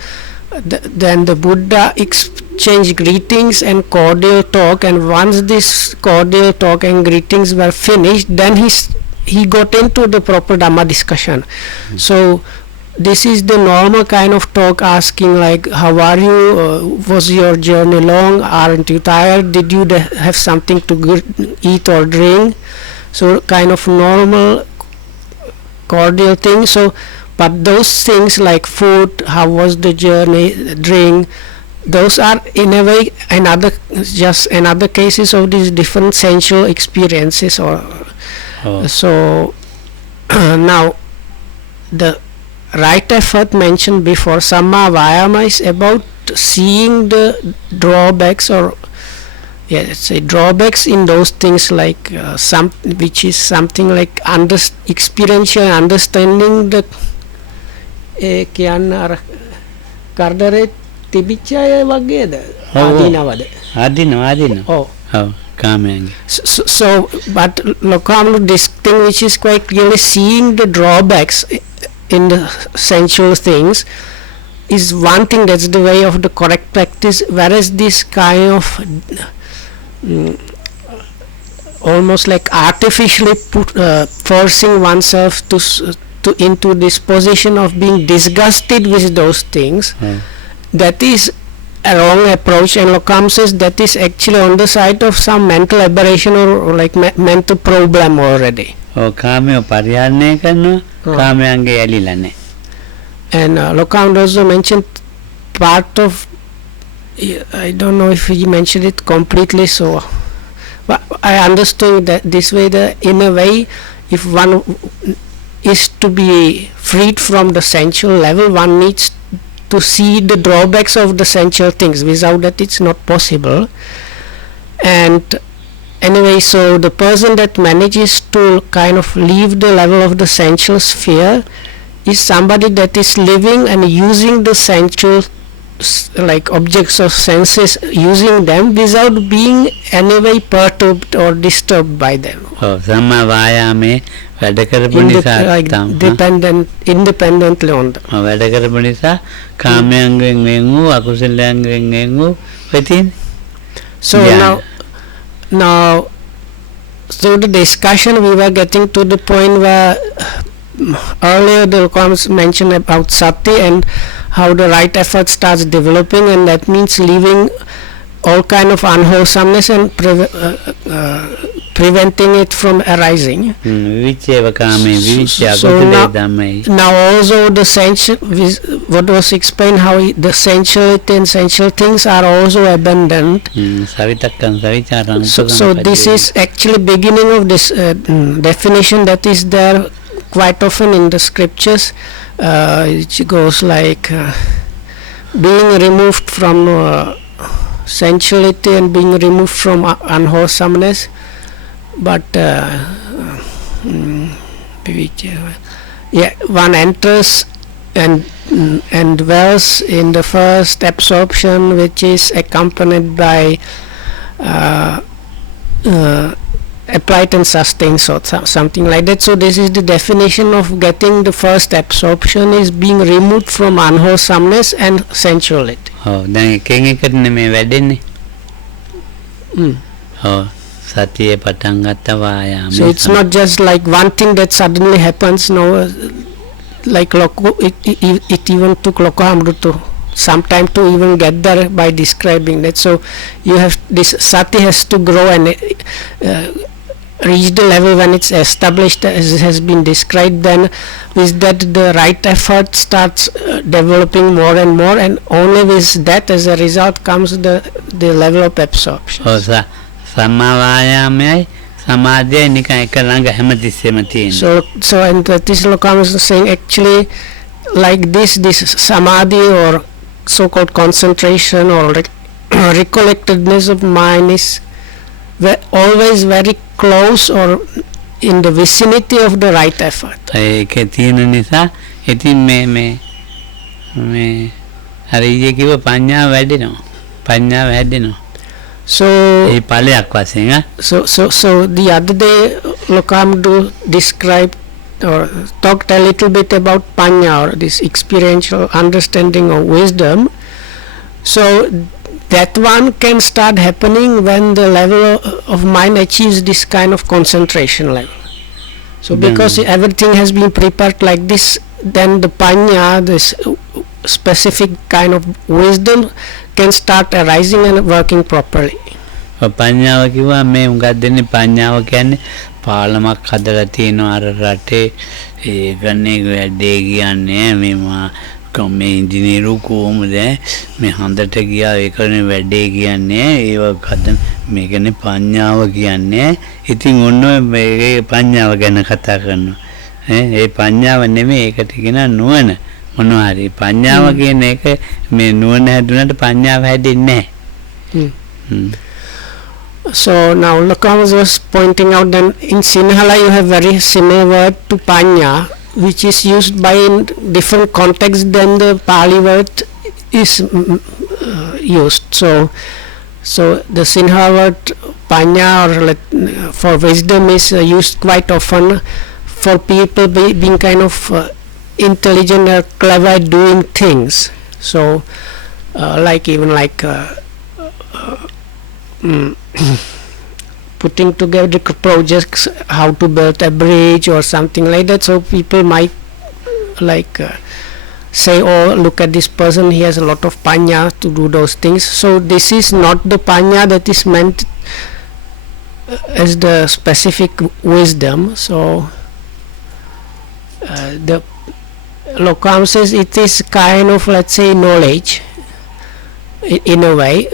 then the Buddha exchange greetings and cordial talk, and once this cordial talk and greetings were finished then he got into the proper Dhamma discussion. So this is the normal kind of talk, asking like how are you, was your journey long, aren't you tired, did you have something to eat or drink, so kind of normal cordial thing. So but those things like food, how was the journey, drink, those are in a way another cases of these different sensual experiences or so now the right effort mentioned before, Samma Vayama, is about seeing the drawbacks or let's say drawbacks in those things like some which is something like experiential understanding the කියන්න අර කරදරේ තිබිච්ච අය වගේද ආදීනව ඔව් කාමයන්. So but Occam, this thing which is quite clearly seeing the drawbacks in the sensual things is one thing, that's the way of the correct practice, whereas this kind of almost like artificially forcing oneself to into this position of being disgusted with those things, that is a wrong approach, and Occam says that is actually on the side of some mental aberration or like mental problem already. කාමයේ පරිහරණය කරනවා කාමයන්ගේ ඇලිලා නැහැ. And Occam also mentioned part of, I don't know if he mentioned it completely, so but I understood that this way, that in a way if one is to be freed from the sensual level, one needs to see the drawbacks of the sensual things, without that it's not possible. And anyway, so the person that manages to kind of leave the level of the sensual sphere is somebody that is living and using the sensual like objects of senses, using them without being anyway perturbed or disturbed by them. සම්මා වායාමේ වැඩ කරපු නිසා Like independently on them. වැඩ කරපු නිසා කාමයන්ගෙන් වෙන් වූ අකුසලයන්ගෙන් වෙන් වූ වෙතින්. So now through the discussion we were getting to the point where earlier the Lokams mentioned about sati and how the right effort starts developing, and that means leaving all kind of unwholesomeness and preventing it from arising. So now also the sensual, what was explained, how the sensuality and sensual things are also abandoned. So this is actually beginning of this definition that is there quite often in the scriptures. It goes like being removed from sensuality and being removed from unwholesomeness, but one enters and dwells in the first absorption, which is accompanied by applied and sustained, so something like that. So this is the definition of getting the first absorption, is being removed from unwholesomeness and sensuality. දැන් එකෙන් එකට නෙමෙයි වැඩෙන්නේ. සතියේ පටන් ගත්ත වායාම. So it's not just like one thing that suddenly happens. No, like it even took Lokohamrutu some time to even get there by describing that. So you have this sati has to grow and reach the level when it's established as has been described. Then with that the right effort starts developing more and more, and only with that as a result comes the level of absorption. සම්මා වායාමයයි සමාධියයි නිකන් එක ළඟ හැමතිස්සෙම තියෙනවා. So and this Lokam is saying actually like this samadhi or so-called concentration or recollectedness of mind is always very close or in the vicinity of the right effort. ඒකේ තියෙන නිසා ඉතින් මේ අර ඊයේ කිව්ව පඤ්ඤාව වැඩෙනවා. So ඒ ඵලයක් වශයෙන් so the other day Lokamdu described or talked a little bit about panya, or this experiential understanding of wisdom. So that one can start happening when the level of mind achieves this kind of concentration level. So because everything has been prepared like this, then the panya, this specific kind of wisdom, can start arising and working properly. පඤ්ඤාව කිව්වා මේ උඟක් දෙන්නේ පඤ්ඤාව කියන්නේ පාලමක් හදලා තියෙනවා අර රටේ ඒකනේ වැඩේ කියන්නේ මේවා මේ ඉංජිනේරු කොහොමද මේ හන්දට ගියා ඒකනේ වැඩේ කියන්නේ ඒක හදන මේකනේ පඤ්ඤාව කියන්නේ. ඉතින් ඔන්න මේ පඤ්ඤාව ගැන කතා කරනවා. ඒ පඤ්ඤාව නෙමෙයි ඒකට කියන නුවණ. මොනවා හරි පඤ්ඤාව කියන එක මේ නුවණ හැදුනට පඤ්ඤාව හැදෙන්නේ නැහැ. So now Lokam was pointing out that in Sinhala you have very similar word to panya, which is used by in different contexts than the Pali word is used. So the Sinhala word panya or for wisdom is used quite often for people being kind of intelligent or clever at doing things. So like even like putting together projects, how to build a bridge or something like that. So people might like say, oh, look at this person, he has a lot of panya to do those things. So this is not the panya that is meant as the specific wisdom. So the Lokam says it is kind of, let's say, knowledge in a way,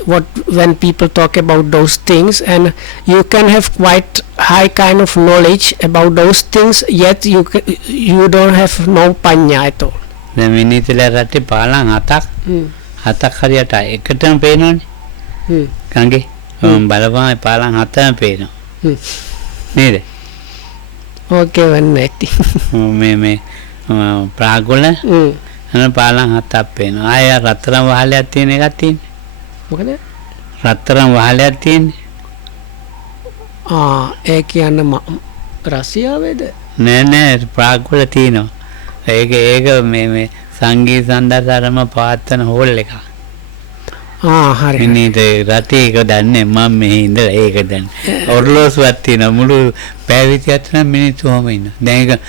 when people talk about those things, and you can have quite high kind of knowledge about those things, yet you don't have no panya at all. දැන් මිනිතල රටේ පාලම් හතක් හරියට එකටම පේනවනේ. කංගේ බලපන් පාලම් හතම පේනවා. නේද? Okay, one night. මේ ප්‍රාග් වල අන පාලම් 7ක් පේනවා. ආය රත්තරන් වහලයක් තියෙන එකක් තියෙන්නේ. මොකද? රත්තරන් වහලයක් තියෙන්නේ. ඒ කියන්නේ රසියාවේද? නෑ ප්‍රාග් වල තියෙනවා. ඒක මේ සංගීත සම්දර්ශනම පවත්වන හෝල් එකක්. හරි. ඉන්නීට රටේ ඒක දන්නේ මම මෙහි ඉඳලා ඒක දන්නේ. ඔර්ලෝසුවක් තියෙනවා මුළු පැය 24 නම් මිනිස්සු ඔහම ඉන්නවා. දැන් ඒක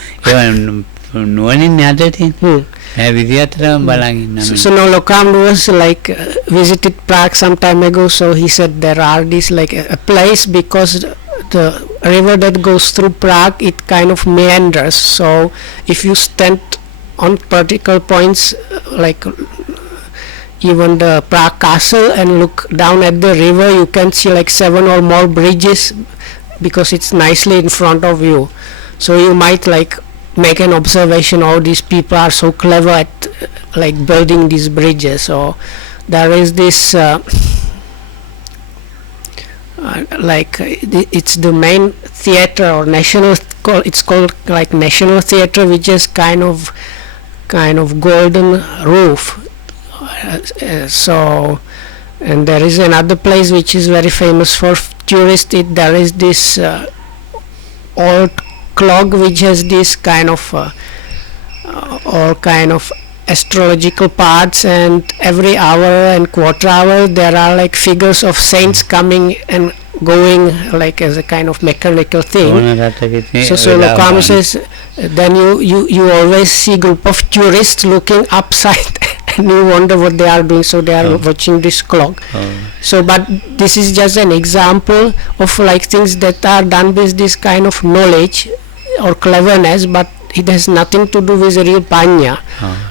නුවණින් හදලා තියෙන්නේ. පැය 24ම බලන් ඉන්නවා. So now Lokam was like visited Prague some time ago, so he said there are these like a place because the river that goes through Prague, it kind of meanders. So if you stand on particular points like even the Prague castle and look down at the river, you can see like 7 or more bridges because it's nicely in front of you. So you might like make an observation, oh, these people are so clever at like building these bridges. So there is this it's the main theater or national, it's called like National Theater, which is kind of golden roof. So, and there is another place which is very famous for tourists. There is this old clock which has this kind of all kind of astrological parts, and every hour and quarter hour there are like figures of saints coming and going like as a kind of mechanical thing. So Lokam says then you always see group of tourists looking upside and you wonder what they are doing, so they are watching this clock. So but this is just an example of like things that are done with this kind of knowledge or cleverness, but it has nothing to do with real panya.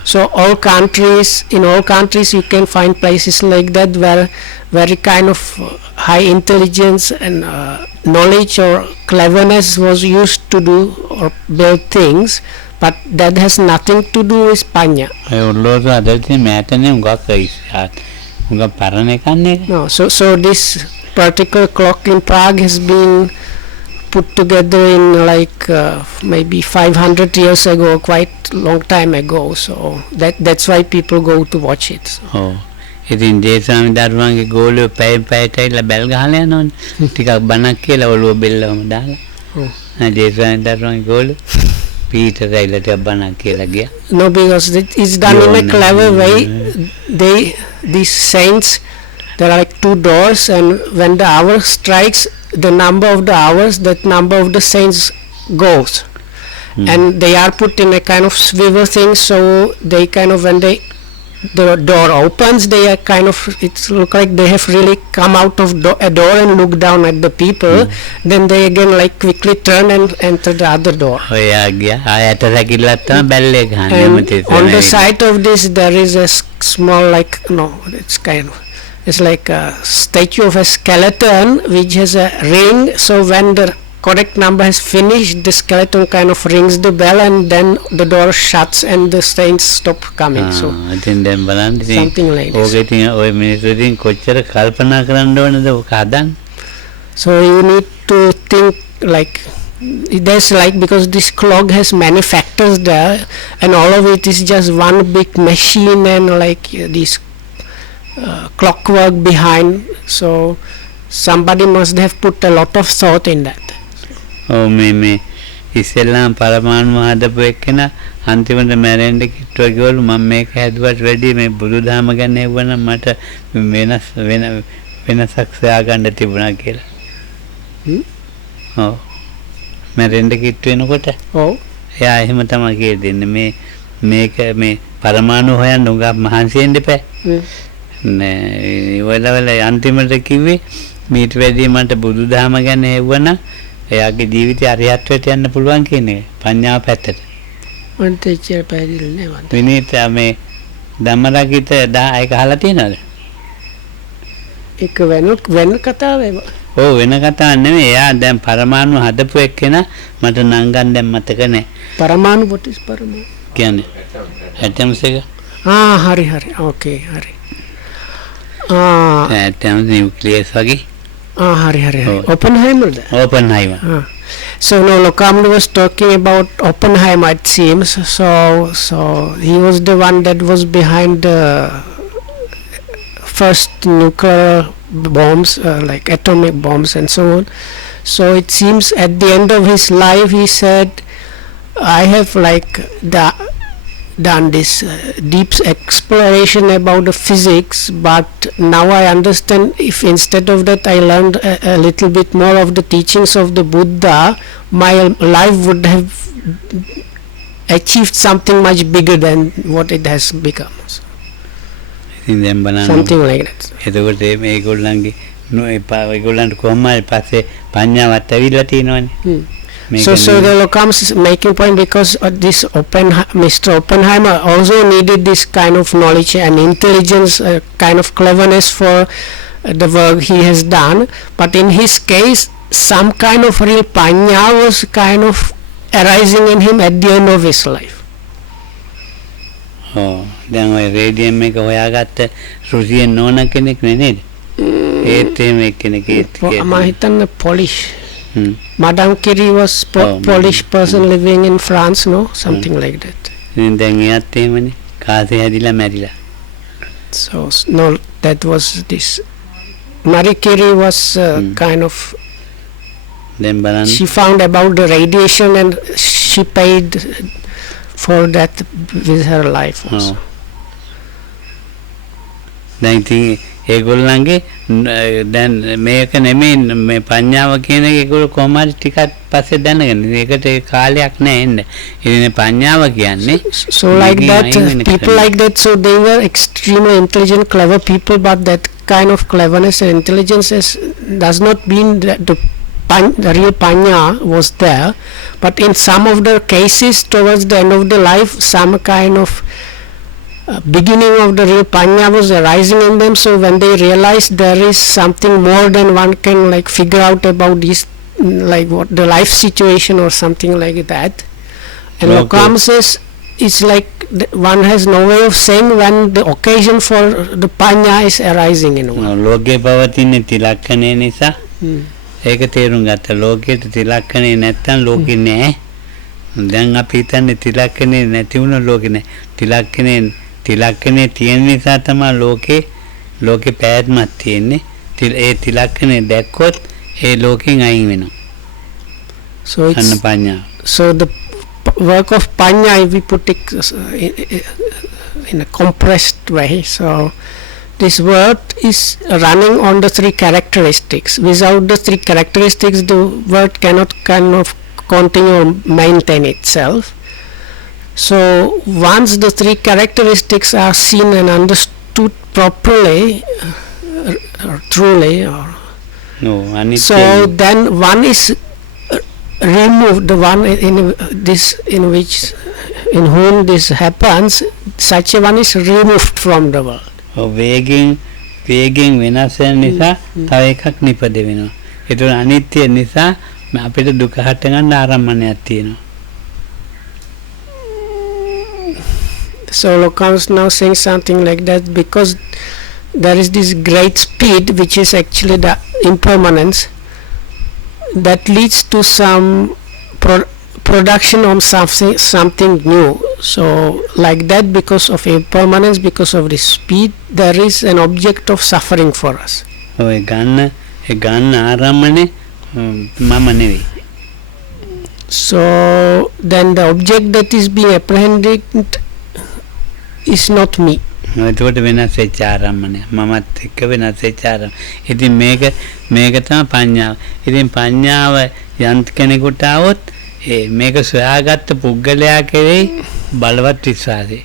So in all countries you can find places like that where very kind of high intelligence and knowledge or cleverness was used to do or build things, but that has nothing to do with panya. No, so this particular clock in Prague has been put together in like maybe 500 years ago, quite long time ago. So that's why people go to watch it. So. ඉතින් දේශාමි දරුවන්ගේ ගෝලියෝ පැයට ඇවිල්ලා බැල් ගහලා යනවනේ. ටිකක් බණක් කියලා ඔළුව බෙල්ලවම දාලා. දේශාමි දරුවන්ගේ ගෝලියෝ පීටර් ඇවිල්ලා ටිකක් බණක් කියලා ගියා. No, because it's done in a clever way. These saints, there are like 2 doors, and when the hour strikes, the number of the hours, that number of the saints goes. And they are put in a kind of swivel thing, so they kind of, when the door opens, they are kind of, it's look like they have really come out of a door and look down at the people. Then they again like quickly turn and enter the other door. And on the side of this there is a small like, no, it's like a statue of a skeleton which has a ring, so when the correct number has finished, the skeleton kind of rings the bell, and then the door shuts and the saints stop coming. So something like this. So you need to think like there's like, because this clock has many factors there, and all of it is just one big machine and like this clockwork behind. So somebody must have put a lot of thought in that. මේ ඉස්සෙල්ලාම පරමාණු හදපු එක්කෙනා අන්තිමට මැරෙන්න කිට්ටුව ගිහලු මම මේක හැදුවට වැඩි මේ බුදුදහම ගැන හෙව්වනම් මට වෙනසක් සොයාගන්න තිබුණා කියලා. ඔව් මැරෙන්න කිට්ටු වෙනකොට ඔව් එයා එහෙම තමයි කියලා දෙන්නේ. මේක මේ පරමාණු හොයන්න උගා මහන්සි වෙන්න එපා. නේ ඉවලවල අන්තිමට කිව්වේ මීට වැඩි මට බුදුදහම ගැන හෙව්වනම් එයාගේ ජීවිතය අරියත්වයට යන්න පුළුවන් කියන එක පඤ්ඤාව පැත්තට. මන්ට එච්චර පැහැදිලි නෑ මන්ට. විනීත මේ ධම්මරාගීත 10 අහලා තියෙනවද? ඒක වෙන කතාවක්. ඔව් වෙන කතාවක් නෙමෙයි. එයා දැන් පරමාණු හදපු එක්කෙනා මට නංගන් දැන් මතක නෑ. පරමාණු what is පරමාණු? කියන්නේ atoms එක. හරි ඕකේ හරි. atoms nucleus වගේ. හරි. Oppenheimer. Oppenheimer. So no, Lokamdu was talking about Oppenheimer, it seems. So he was the one that was behind the first nuclear bombs, like atomic bombs and so on. So it seems at the end of his life, he said, I have done this deep exploration about the physics, but now I understand, if instead of that I learned a little bit more of the teachings of the Buddha, my life would have achieved something much bigger than what it has become. So, ඉතින් දැන් බලන්න something like that. එතකොට මේගොල්ලන්ගේ ඒගොල්ලන්ට කොහොම හරි පස්සේ පඤ්ඤාවත් ඇවිල්ලා තියෙනවනේ. So the Lokams is making point because this Mr. Oppenheimer also needed this kind of knowledge and intelligence, kind of cleverness for the work he has done. But in his case, some kind of real panya was kind of arising in him at the end of his life. දැන් ඔය රේඩියම් එක හොයාගත්ත රුසියෙන් නෝන කෙනෙක් නේ නේද? ඒත් එහෙම එක්කෙනෙක් ඒත් මම හිතන්නේ Polish. Madame Curie was Polish person living in France, no? Something like that. දැන් එයාත් එහෙමනේ කාසේ හැදිලා මැරිලා. So no, that was this. Marie Curie was kind of. දැන් බලන්න. She found about the radiation and she paid for that with her life also. දැන් ඉතින් ඒගොල්ලන්ගේ දැන් මේක නෙමෙයි මේ පඤ්ඤාව කියන එක ඒගොල්ලෝ කොහොම හරි ටිකක් පස්සේ දැනගෙන ඒකට ඒ කාලයක් නැහැ එන්න. ඉතින් පඤ්ඤාව කියන්නේ so like that people like that, so they were extremely intelligent, clever people, but that kind of cleverness and intelligence does not mean that the real panya was there, but in some of the cases towards the end of the life, some kind of beginning of the real panya was arising in them. So when they realized there is something more than one can like figure out about this, like what the life situation or something like that. And Lokam says it's like one has no way of saying when the occasion for the panya is arising in one. ලෝකේ පවතින තිලක්ෂණය නිසා ඒක තේරුම් ගත්තා. ලෝකයේ තිලක්ෂණේ නැත්තම් ලෝකෙ නෑ. දැන් අපි හිතන්නේ තිලක්ෂණේ නැති වුණ ලෝකෙ නෑ. තිලක්ෂණේ තියෙන නිසා තමයි ලෝකේ පැවැත්මක් තියෙන්නේ. ඒ තිලක්ෂණේ දැක්කොත් ඒ ලෝකෙන් අයින් වෙනවා. So it's අන්න පඤ්ඤා. So the work of panya, if we put it in a compressed way, so this word is running on the three characteristics. Without the three characteristics, the word cannot kind of continue or maintain itself. So once the three characteristics are seen and understood properly, truly, so then one is removed, the one in whom this happens, such a one is removed from the world. වේගෙන් වෙනස් වෙන නිසා තව එකක් නිපද වෙනවා. ඒතර අනිත්‍ය නිසා අපිට දුක හට ගන්න ආරම්භණයක් තියෙනවා. So Lokam is now saying something like that because there is this great speed which is actually the impermanence that leads to some production of something new. So like that, because of impermanence, because of the speed, there is an object of suffering for us. ඔය ගන්න ආරම්භනේ මම නෙවෙයි. So then the object that is being apprehended is not me. එතකොට වෙනස් වෙච්ච ආරම්භනේ මමත් එක්ක වෙනස් වෙච්ච ආරම්භ. ඉතින් මේක තමයි පඤ්ඤාව. ඉතින් පඤ්ඤාව යම් කෙනෙකුට આવොත් මේක සොයාගත්ත පුද්ගලයා කෙරෙහි බලවත් විශ්වාසය.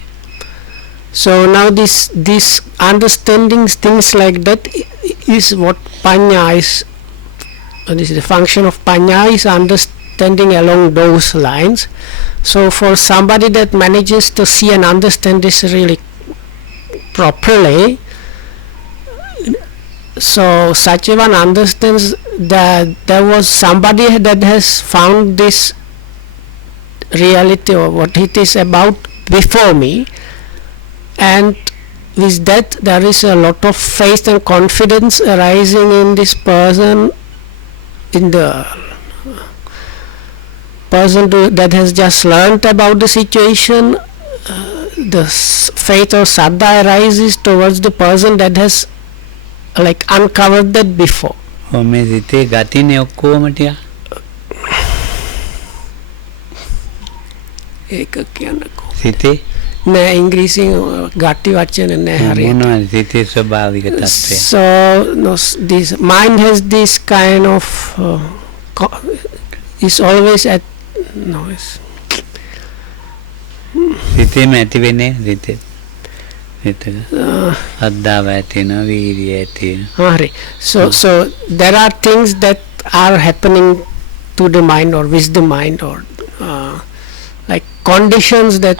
So now this understanding things like that is what panya is. This is the function of panya, is understanding along those lines. So for somebody that manages to see and understand this really properly, so such a one understands that there was somebody that has found this reality or what it is about before me, and with that there is a lot of faith and confidence arising in this person, in the person that has just learnt about the situation, the faith or saddha arises towards the person that has like uncovered that before. මේ සිතේ ගතිනේ ඔක්කොම ටික. ඒක කියන්නකෝ. සිතේ නෑ ඉංග්‍රීසියෙන් ගටි වචන නෑ හරියට. මොනවද සිතේ ස්වභාවික තත්ත්වය? So no, this mind has this kind of is always at noise. සිතේම ඇති වෙන්නේ සිතේ. සිතක. අද්දාව ඇති වෙනවා වීර්යය ඇති වෙනවා. හරි. So there are things that are happening to the mind or with the mind or like conditions that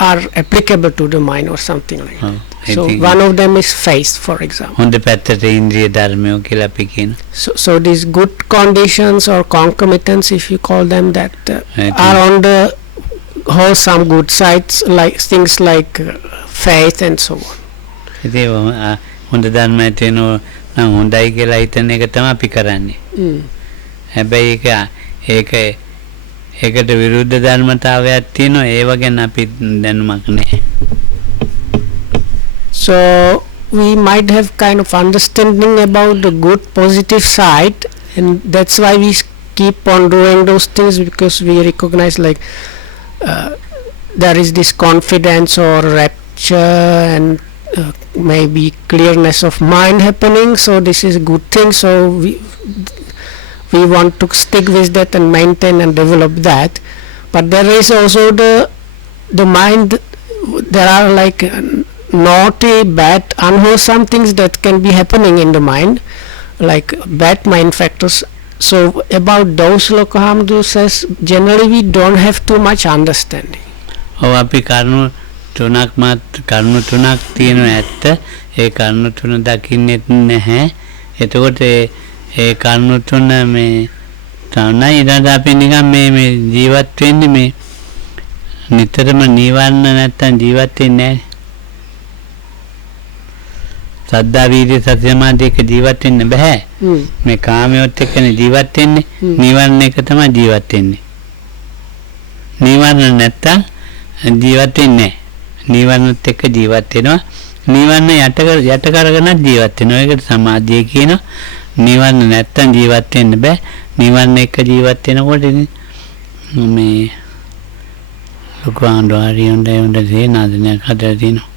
are applicable to the mind or something like that. So one of them is faith, for example. හොඳ පැත්තට ඉන්ද්‍රිය ධර්මයෝ කියලා අපි කියන. So these good conditions or concomitants, if you call them that, are on the whole some good sides, like things like faith and so on. ඉතින් හොඳ ධර්ම ඇති වෙනවා නම් හොඳයි කියලා හිතන එක තමයි අපි කරන්නේ. හැබැයි ඒකට විරුද්ධ ධර්මතාවයක් තියෙනවා ඒව ගැන අපි දැනුමක් නැහැ. So we might have kind of understanding about the good positive side, and that's why we keep on doing those things, because we recognize like there is this confidence or rapture and maybe clearness of mind happening, so this is a good thing, so we want to stick with that and maintain and develop that. But there is also the mind, there are like naughty, bad, unwholesome things that can be happening in the mind, like bad mind factors. So about those, Lokahamdu says generally we don't have too much understanding. ඔව් අපි කරුණු තුනක් තියෙනවා ඇත්ත. ඒ කරුණු තුන දකින්නේ නැහැ. එතකොට ඒ කරුණු තුන මේ තමයි ඊට අපි නිකන් මේ ජීවත් වෙන්නේ මේ නිතරම නිවන්න නැත්තම් ජීවත් වෙන්නේ නැහැ. සද්දා වීර්ය සති සමාධි එක ජීවත් වෙන්න බෑ. මේ කාමයට එක්කනේ ජීවත් වෙන්නේ. නිවන්න එක තමයි ජීවත් වෙන්නේ. නිවන්න නැත්තම් ජීවත් වෙන්නේ නැහැ. නිවන්නත් එක්ක ජීවත් වෙනවා. නිවන්න යට කරගෙන ජීවත් වෙනවා. ඒකට සමාධිය කියනවා. නිවන්න නැත්තම් ජීවත් වෙන්න බෑ. නිවන්න එක්ක ජීවත් වෙනකොට මේ ලොකු ආණ්ඩුවාරී හොඳ සේනාසනයක් හදලා තිනවා.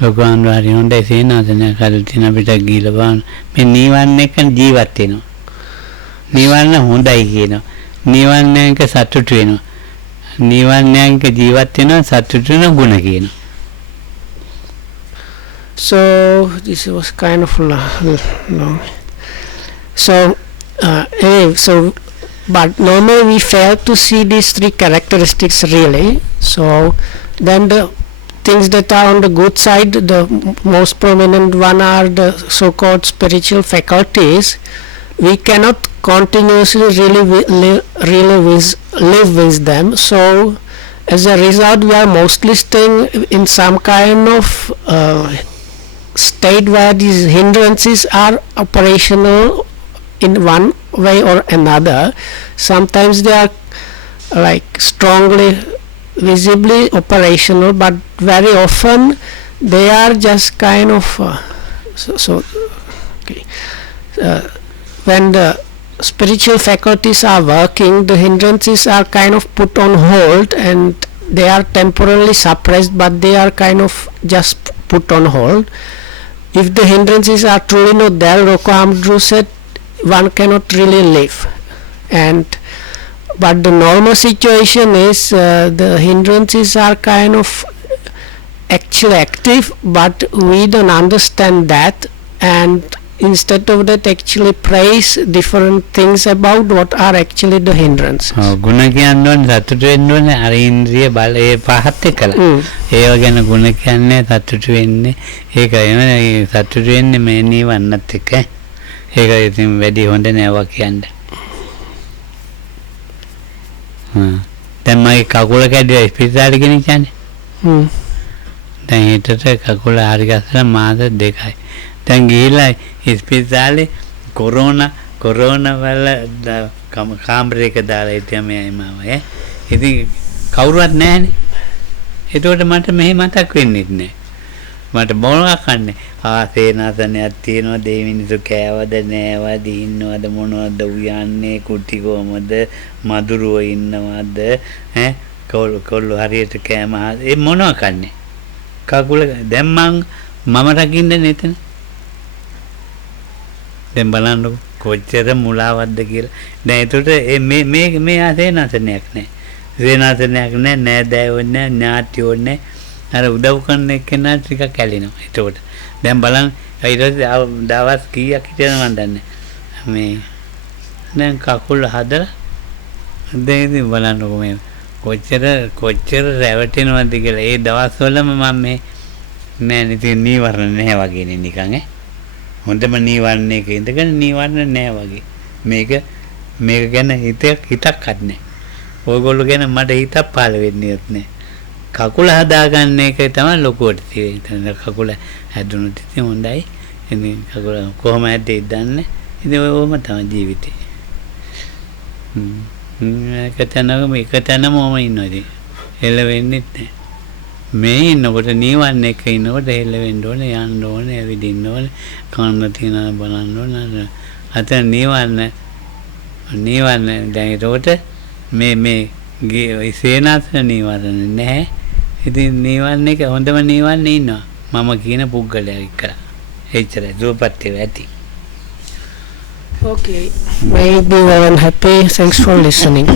ලොකු ආණ්ඩුවාරී හොඳ සේනාසනයක් හදලා තිනවා අපිට ගිහලා බලන්න. මේ නිවන්න එක්ක ජීවත් වෙනවා. නිවන්න හොඳයි කියනවා. නිවන්න එක්ක සතුටු වෙනවා. නිවන්න එක්ක ජීවත් වෙනවා සතුටු වෙන ගුණ කියනවා. So this was kind of long. So but normally we fail to see these three characteristics really. So then the things that are on the good side, the most prominent one are the so-called spiritual faculties. We cannot continuously live with them. So as a result, we are mostly staying in some kind of state where these hindrances are operational in one way or another. Sometimes they are like strongly visibly operational, but very often they are just kind of when the spiritual faculties are working, the hindrances are kind of put on hold and they are temporarily suppressed, but they are kind of just put on hold. If the hindrances are truly not there, Rokohamdru said, one cannot really live. But the normal situation is the hindrances are kind of actually active, but we don't understand that, and instead of that actually praise different things about what are actually the hindrances. ගුණ කියන්නේ සතුට වෙන්න ඕනේ අර ඉන්ද්‍රිය බල ඒ පහත් එක්කලා. ඒව ගැන ගුණ කියන්නේ සතුට වෙන්නේ. ඒකයි නේ සතුට වෙන්නේ මේ නිවන්නත් එක්ක. ඒක ඉතින් වැඩි හොඳ නෑවා කියන්නේ. දැන් මගේ කකුල කැඩිලා ඉස්පිරිතාලේ ගෙනිච්චානේ. දැන් හිතට කකුල හරි ගස්සලා මාස 2යි. දැන් ගිහිල්ලා ඉස්පිරිතාලේ කොරෝනා වල කාමරයක දාලා හිටියා මෙයයි මාව ඈ. ඉතින් කවුරුවත් නැහැනේ. ඒකට මට මෙහෙ මතක් වෙන්නේ නැහැ. මට මොනවා කන්නේ සේනාසනයක් තියෙනවා දෙවි මිනිස්සු කෑවද නෑවද ඉන්නවද මොනවද උයන්නේ කුටි කොමද මදුරුව ඉන්නවද ඈ කොල්ලෝ හරියට කෑම ඒ මොනවා කන්නේ කකුල දැන් මම රකින්නේ නැතන දැන් බලන්නකො කොච්චර මුලාවක්ද කියලා දැන් ඒකට මේ සේනාසනයක් නෑ සේනාසනයක් නෑ දෑවෝ නෑ ඥාතියෝ නෑ අර උදව් කරන එක්කෙනා ටිකක් කැලෙනවා. ඒකට දැන් බලන්න ඊට පස්සේ දවස් කීයක් හිටියද මන් දන්නේ. මේ දැන් කකුල හදලා දැන් ඉතින් බලන්නකො මේ කොච්චර රැවටෙනවද කියලා. ඒ දවස්වලම මම මේ ඉතින් නීවරණ නැහැ වගේ නේ නිකන් ඈ. හොඳම නීවරණයක ඉඳගෙන නීවරණ නැහැ වගේ. මේක ගැන හිතක් නැහැ. ඔයගොල්ලෝ ගැන මට හිතක් පහළ වෙන්නේත් නැහැ. කකුල හදාගන්න එක තමයි ලොකුවට තියෙන්නේ. කකුල හැදුනොත් ඉතින් හොඳයි. ඉතින් කකුල කොහොම හැදෙයිද දන්නේ. ඉතින් ඔයම තමයි ජීවිතේ. එක තැනම ඉන්නවා ඉතින්. හෙල වෙන්නේ නැහැ. මේ ඉන්නකොට නීවරණ එක ඉන්නකොට හෙල වෙන්න ඕනේ, යන්න ඕනේ, ඇවිදින්න ඕනේ, කන්න තියනවා බලන්න ඕනේ. අතන නීවරණ දැන් ඒකට මේ සේනාසන නීවරණ නැහැ. ඉතින් නීවරණ එක හොඳම නීවරණ ඉන්නවා. මම කියන පුද්ගලයා එක්කලා. එච්චරයි දුපත් ඇති. Okay. Maybe we are happy. Thanks for listening.